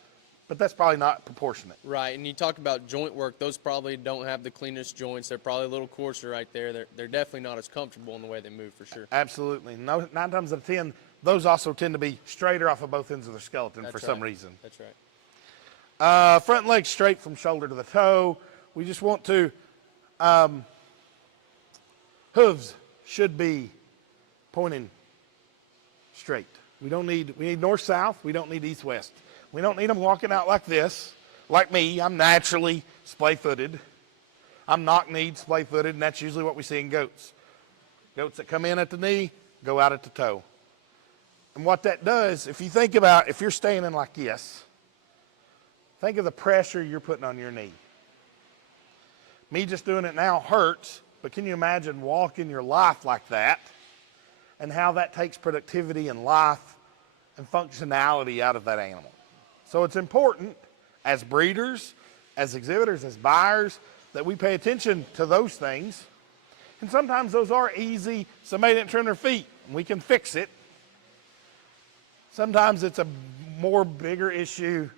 but that's probably not proportionate. Right, and you talk about joint work, those probably don't have the cleanest joints. They're probably a little coarser right there. They're definitely not as comfortable in the way they move, for sure. Absolutely. 9 times out of 10, those also tend to be straighter off of both ends of their skeleton for some reason. That's right. Front leg straight from shoulder to the toe. We just want to, hooves should be pointing straight. We need north-south. We don't need east-west. We don't need them walking out like this. Like me, I'm naturally splay-footed. I'm knock-kneed, splay-footed, and that's usually what we see in goats. Goats that come in at the knee, go out at the toe. And what that does, if you think about, if you're standing like this, think of the pressure you're putting on your knee. Me just doing it now hurts, but can you imagine walking your life like that and how that takes productivity and life and functionality out of that animal? So it's important as breeders, as exhibitors, as buyers, that we pay attention to those things. And sometimes those are easy. Somebody didn't trim their feet, and we can fix it. Sometimes it's a more bigger issue.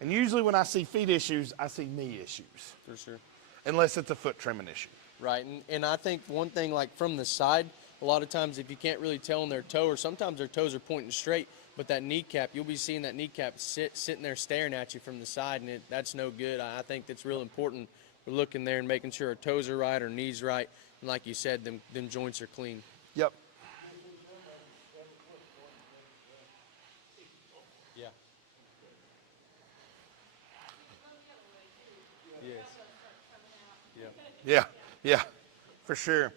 And usually when I see feet issues, I see knee issues. For sure. Unless it's a foot trimming issue. Right, and I think one thing, like from the side, a lot of times if you can't really tell on their toe, or sometimes their toes are pointing straight, but that kneecap, you'll be seeing that kneecap sitting there staring at you from the side, and that's no good. I think that's real important. We're looking there and making sure our toes are right, our knees right, and like you said, them joints are clean. Yep. Yeah. Yes. Yeah, for sure.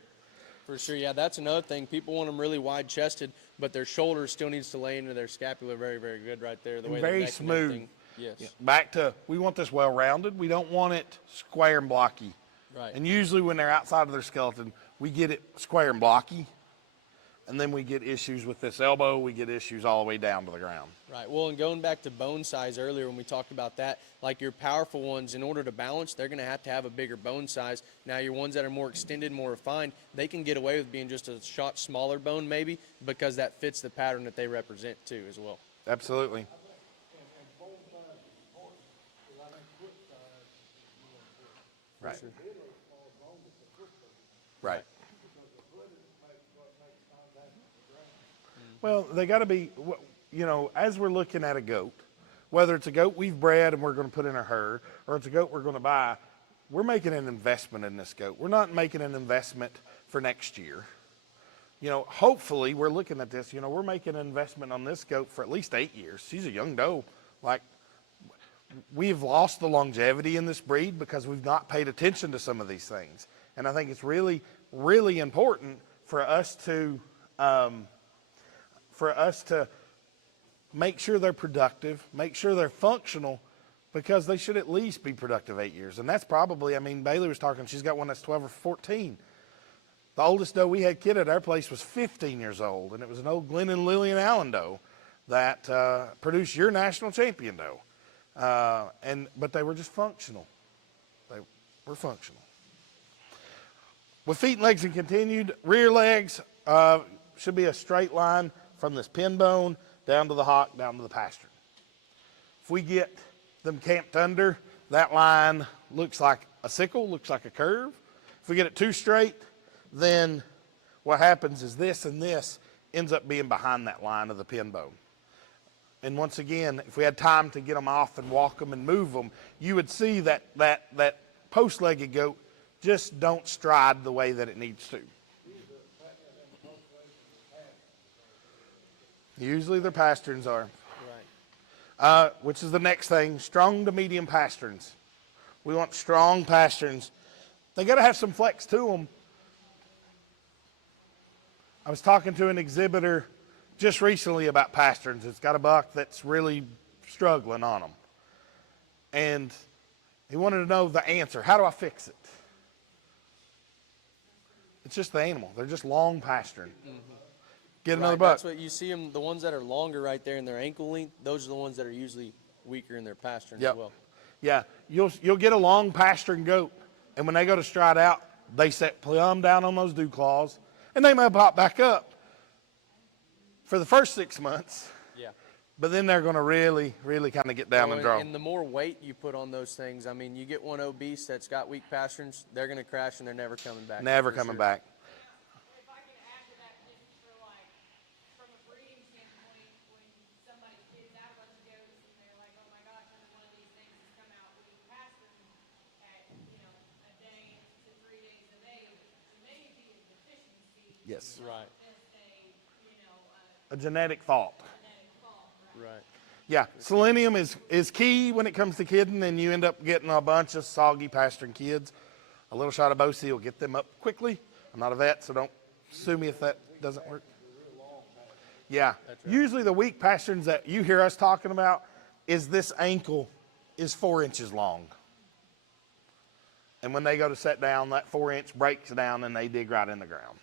For sure, yeah, that's another thing. People want them really wide-chested, but their shoulder still needs to lay into their scapula very, very good right there. The way very their neck and smooth. everything. Yes. Yeah. Back to, we want this well-rounded. We don't want it square and blocky. Right. And usually when they're outside of their skeleton, we get it square and blocky. And then we get issues with this elbow. We get issues all the way down to the ground. Right. Well, and going back to bone size earlier when we talked about that, like your powerful ones, in order to balance, they're going to have a bigger bone size. Now, your ones that are more extended, more refined, they can get away with being just a shot smaller bone maybe because that fits the pattern that they represent too as well. Absolutely. And bone size is important, because I think foot size is Right. really small bone with the foot bone, Right. because the foot is what makes contact with the ground. Well, they got to be, as we're looking at a goat, whether it's a goat we've bred and we're going to put in a herd, or it's a goat we're going to buy, we're making an investment in this goat. We're not making an investment for next year. Hopefully we're looking at this, we're making an investment on this goat for at least 8 years. She's a young doe. Like, we've lost the longevity in this breed because we've not paid attention to some of these things. And I think it's really, really important for us to make sure they're productive, make sure they're functional, because they should at least be productive 8 years. And that's probably, Bailey was talking, she's got one that's 12 or 14. The oldest doe we had kid at our place was 15 years old, and it was an old Glenn and Lillian Allen doe that produced your national champion doe. But they were just functional. They were functional. With feet and legs and continued, rear legs should be a straight line from this pin bone down to the hock, down to the pastern. If we get them camped under, that line looks like a sickle, looks like a curve. If we get it too straight, then what happens is this and this ends up being behind that line of the pin bone. And once again, if we had time to get them off and walk them and move them, you would see that post-legged goat just don't stride the way that it needs to. Usually their pasterns are. Right. Which is the next thing, strong to medium pasterns. We want strong pasterns. They got to have some flex to them. I was talking to an exhibitor just recently about pasterns. It's got a buck that's really struggling on them. And he wanted to know the answer. How do I fix it? It's just the animal. They're just long pastern. Mm-hmm. Get another buck. That's what you see them, the ones that are longer right there in their ankle length, those are the ones that are usually weaker in their pastern as well. Yeah, you'll get a long pastern goat, and when they go to stride out, they set plumb down on those dew claws, and they may pop back up for the first 6 months. Yeah. But then they're going to really, really kind of get down and draw. And the more weight you put on those things, I mean, you get one obese that's got weak pasterns, they're going to crash and they're never coming back. Never coming back. If I can add to that, just for like, from a breeding standpoint, when somebody kids out a bunch of goats and they're like, oh my gosh, one of these things has come out, we pass them at, a day to 3 days of age, it may be a deficiency. Yes. Right. Just A genetic fault. genetic fault, right? Right. Yeah, selenium is key when it comes to kidding, and you end up getting a bunch of soggy pasturing kids. A little shot of Bosie will get them up quickly. I'm not a vet, so don't sue me if that doesn't work. Yeah, That's right. Usually the weak pasterns that you hear us talking about is this ankle is 4 inches long. And when they go to set down, that 4-inch breaks down and they dig right in the ground.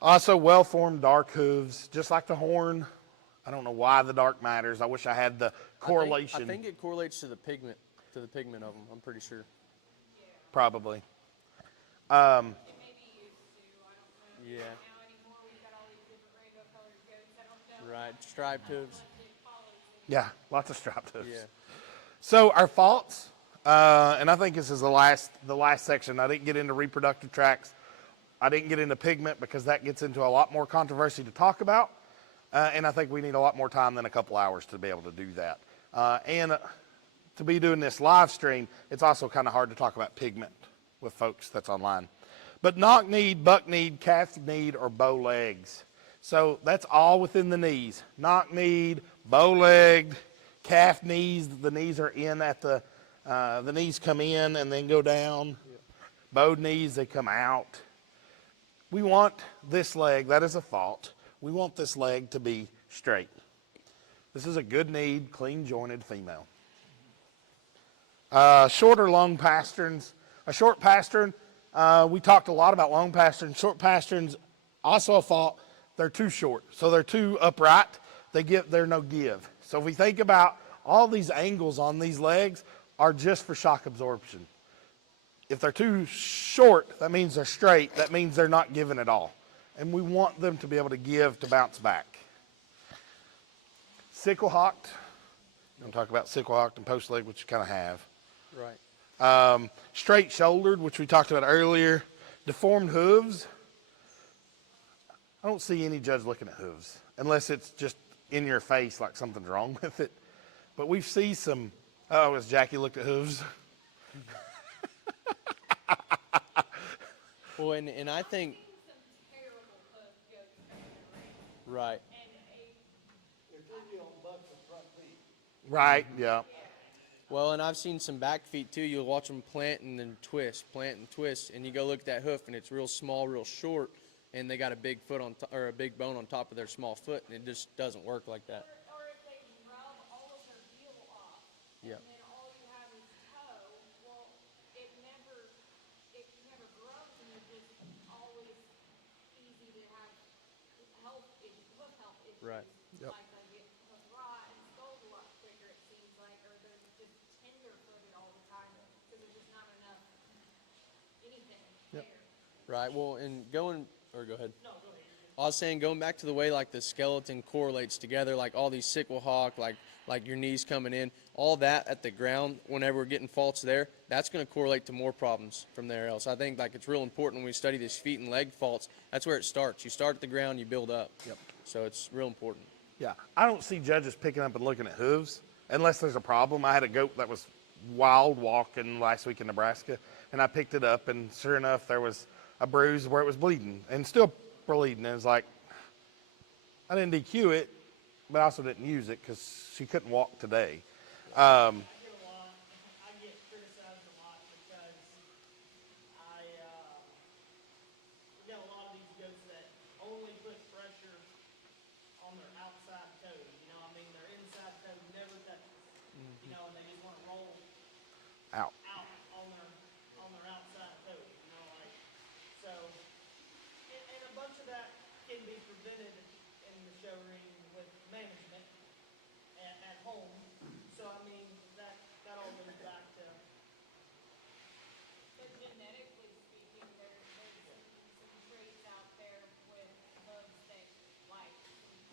Also, well-formed dark hooves, just like the horn. I don't know why the dark matters. I wish I had the correlation. I think it correlates to the pigment of them. I'm pretty sure. Probably. It may be used to, I don't know. Yeah. Now anymore, we've got all these different rainbow colored goats. I don't know. Right. Striped hooves. It follows it. Yeah, lots of striped hooves. Yeah. So our faults, and I think this is the last section. I didn't get into reproductive tracts. I didn't get into pigment because that gets into a lot more controversy to talk about. And I think we need a lot more time than a couple hours to be able to do that. And to be doing this live stream, it's also kind of hard to talk about pigment with folks that's online. But knock kneed, buck kneed, calf kneed, or bow legs. So that's all within the knees. Knock kneed, bow legged, calf knees. The knees are in at the knees come in and then go down. Bowed knees, they come out. We want this leg, that is a fault. We want this leg to be straight. This is a good kneed, clean jointed female. Short or long pasterns. A short pastern, we talked a lot about long pasterns. Short pasterns, also a fault. They're too short. So they're too upright. They're no give. So if we think about all these angles on these legs are just for shock absorption. If they're too short, that means they're straight. That means they're not giving at all. And we want them to be able to give to bounce back. Sickle hocked. I'm going to talk about sickle hocked and post leg, which you kind of have. Right. Straight shouldered, which we talked about earlier. Deformed hooves. I don't see any judge looking at hooves unless it's just in your face like something's wrong with it. But we see some, as Jackie looked at hooves. Well, and I think. Right. Right, yeah. Well, and I've seen some back feet too. You'll watch them plant and then twist, and you go look at that hoof, and it's real small, real short, and they got a big foot or a big bone on top of their small foot, and it just doesn't work like that. Or if they rub all of their heel off, Yeah. and then all you have is toe, well, it never grows, and you're just Right. Yep. Like they get rot and scold a lot quicker, it seems like, or they're just tender-footed all the time because there's just not enough anything there. Right. Well, and go ahead. I was saying, going back to the way like the skeleton correlates together, like all these sickle hawk, like your knees coming in, all that at the ground, whenever we're getting faults there, that's going to correlate to more problems from there else. I think like it's real important when we study these feet and leg faults. That's where it starts. You start at the ground, you build up. Yep. So it's real important. Yeah, I don't see judges picking up and looking at hooves unless there's a problem. I had a goat that was wild walking last week in Nebraska, and I picked it up, and sure enough, there was a bruise where it was bleeding, and still bleeding. And it's like, I didn't DQ it, but I also didn't use it because she couldn't walk today. I get criticized a lot because we got a lot of these goats that only put pressure on their outside toes. You know, I mean, their inside toe never touches. You know, and they just want to roll Out. on their outside toes. You know, like so. And a bunch of that can be prevented in the show ring with management at home. So I mean, that all goes back to. But genetically speaking, there's some traits out there with hooves that like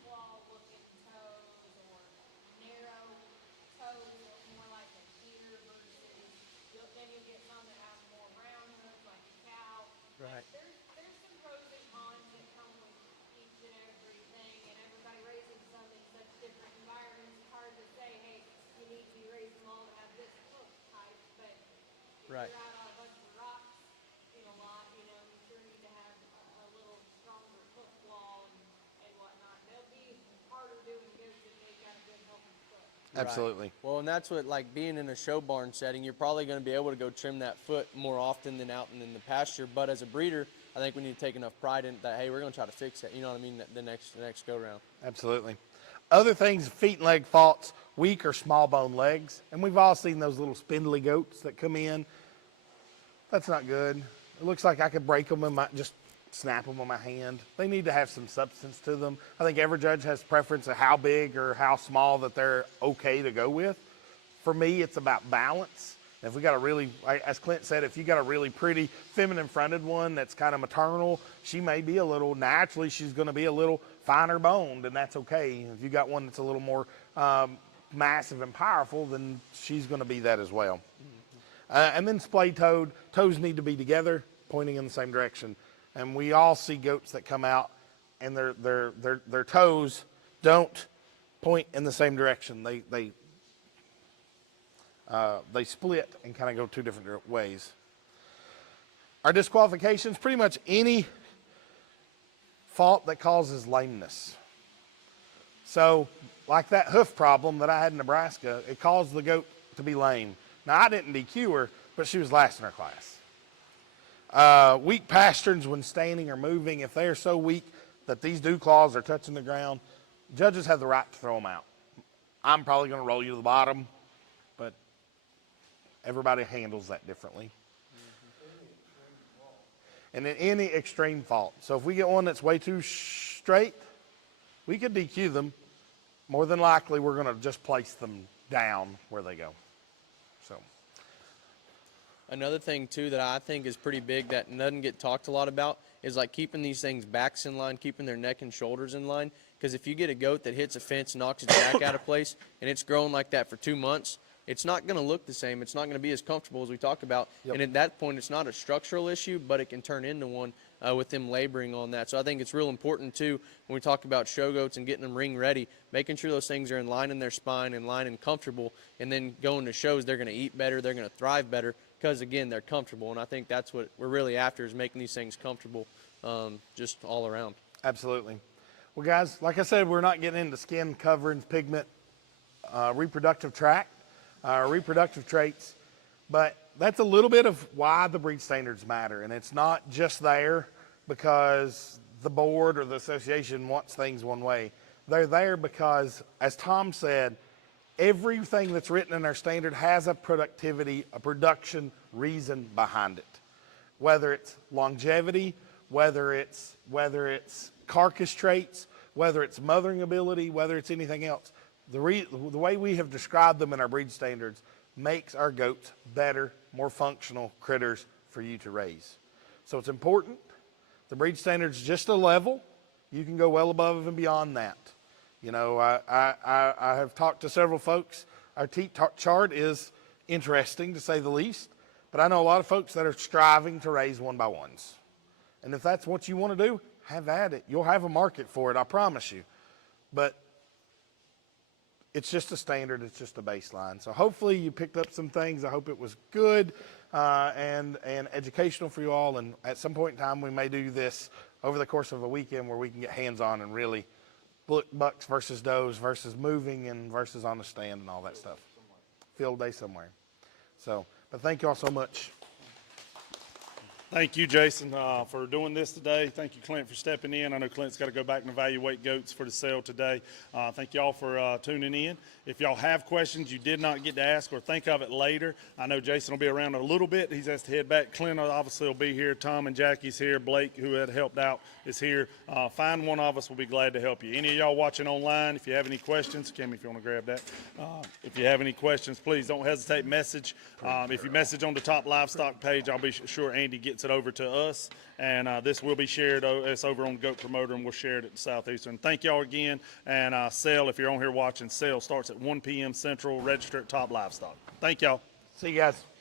claw-looking toes or narrow toes look more like a deer versus then you get some that have more round hooves like a cow. Right. Like, there's some pros and cons that come with each and everything, and everybody raises some in such different environments. It's hard to say, hey, you need to be raising them all to have this hoof type, but if Right. you're out on a bunch of rocks in a lot, you know, you sure need to have a little stronger hoof wall and whatnot. They'll be harder doing goats if they've got a good healthy foot. Absolutely. Right. Well, and that's what, like, being in a show barn setting, you're probably going to be able to go trim that foot more often than out in the pasture. But as a breeder, I think we need to take enough pride in that, hey, we're going to try to fix it. You know what I mean? The next go round. Absolutely. Other things, feet and leg faults, weak or small bone legs. And we've all seen those little spindly goats that come in. That's not good. It looks like I could break them and just snap them with my hand. They need to have some substance to them. I think every judge has preference of how big or how small that they're okay to go with. For me, it's about balance. If we got a really, as Clint said, if you got a really pretty feminine fronted one that's kind of maternal, she may be a little, naturally she's going to be a little finer boned, and that's okay. If you got one that's a little more massive and powerful, then she's going to be that as well. And then splay-toed, toes need to be together, pointing in the same direction. And we all see goats that come out and their toes don't point in the same direction. They split and kind of go two different ways. Our disqualifications, pretty much any fault that causes lameness. So, like that hoof problem that I had in Nebraska, it caused the goat to be lame. Now, I didn't DQ her, but she was last in her class. Weak pasterns when standing or moving, if they are so weak that these dew claws are touching the ground, judges have the right to throw them out. I'm probably going to roll you to the bottom, but everybody handles that differently. And in any extreme fault. So if we get one that's way too straight, we could DQ them. More than likely, we're going to just place them down where they go. So. Another thing, too, that I think is pretty big that doesn't get talked a lot about is, like, keeping these things backs in line, keeping their neck and shoulders in line. Because if you get a goat that hits a fence and knocks its back out of place and it's growing like that for 2 months, it's not going to look the same. It's not going to be as comfortable as we talked about. Yep. And at that point, it's not a structural issue, but it can turn into one with them laboring on that. So I think it's real important, too, when we talk about show goats and getting them ring ready, making sure those things are in line in their spine, in line and comfortable, and then going to shows, they're going to eat better, they're going to thrive better, because, again, they're comfortable. And I think that's what we're really after, is making these things comfortable just all around. Absolutely. Well, guys, like I said, we're not getting into skin, coverings, pigment, reproductive tract, reproductive traits, but that's a little bit of why the breed standards matter. And it's not just there because the board or the association wants things one way. They're there because, as Tom said, everything that's written in our standard has a production reason behind it. Whether it's longevity, whether it's carcass traits, whether it's mothering ability, whether it's anything else. The way we have described them in our breed standards makes our goats better, more functional critters for you to raise. So it's important. The breed standard's just a level. You can go well above and beyond that. You know, I have talked to several folks. Our teat chart is interesting, to say the least. But I know a lot of folks that are striving to raise 1x1s. And if that's what you want to do, have at it. You'll have a market for it, I promise you. But it's just a standard. It's just a baseline. So hopefully you picked up some things. I hope it was good and educational for you all. And at some point in time, we may do this over the course of a weekend where we can get hands-on and really look bucks versus does versus moving and versus on the stand and all that stuff. Field day somewhere. So, but thank you all so much. Thank you, Jason, for doing this today. Thank you, Clint, for stepping in. I know Clint's got to go back and evaluate goats for the sale today. Thank you all for tuning in. If y'all have questions you did not get to ask or think of it later, I know Jason will be around a little bit. He's has to head back. Clint obviously will be here. Tom and Jackie's here. Blake, who had helped out, is here. Find one of us. We'll be glad to help you. Any of y'all watching online, if you have any questions, Kim, if you want to grab that. If you have any questions, please don't hesitate. Message. If you message on the Top Livestock page, I'll be sure Andy gets it over to us, and this will be shared. It's over on Goat Promoter, and we'll share it at the Southeastern. Thank y'all again, and sale, if you're on here watching, sale starts at 1 p.m. Central. Register at Top Livestock. Thank y'all. See you guys.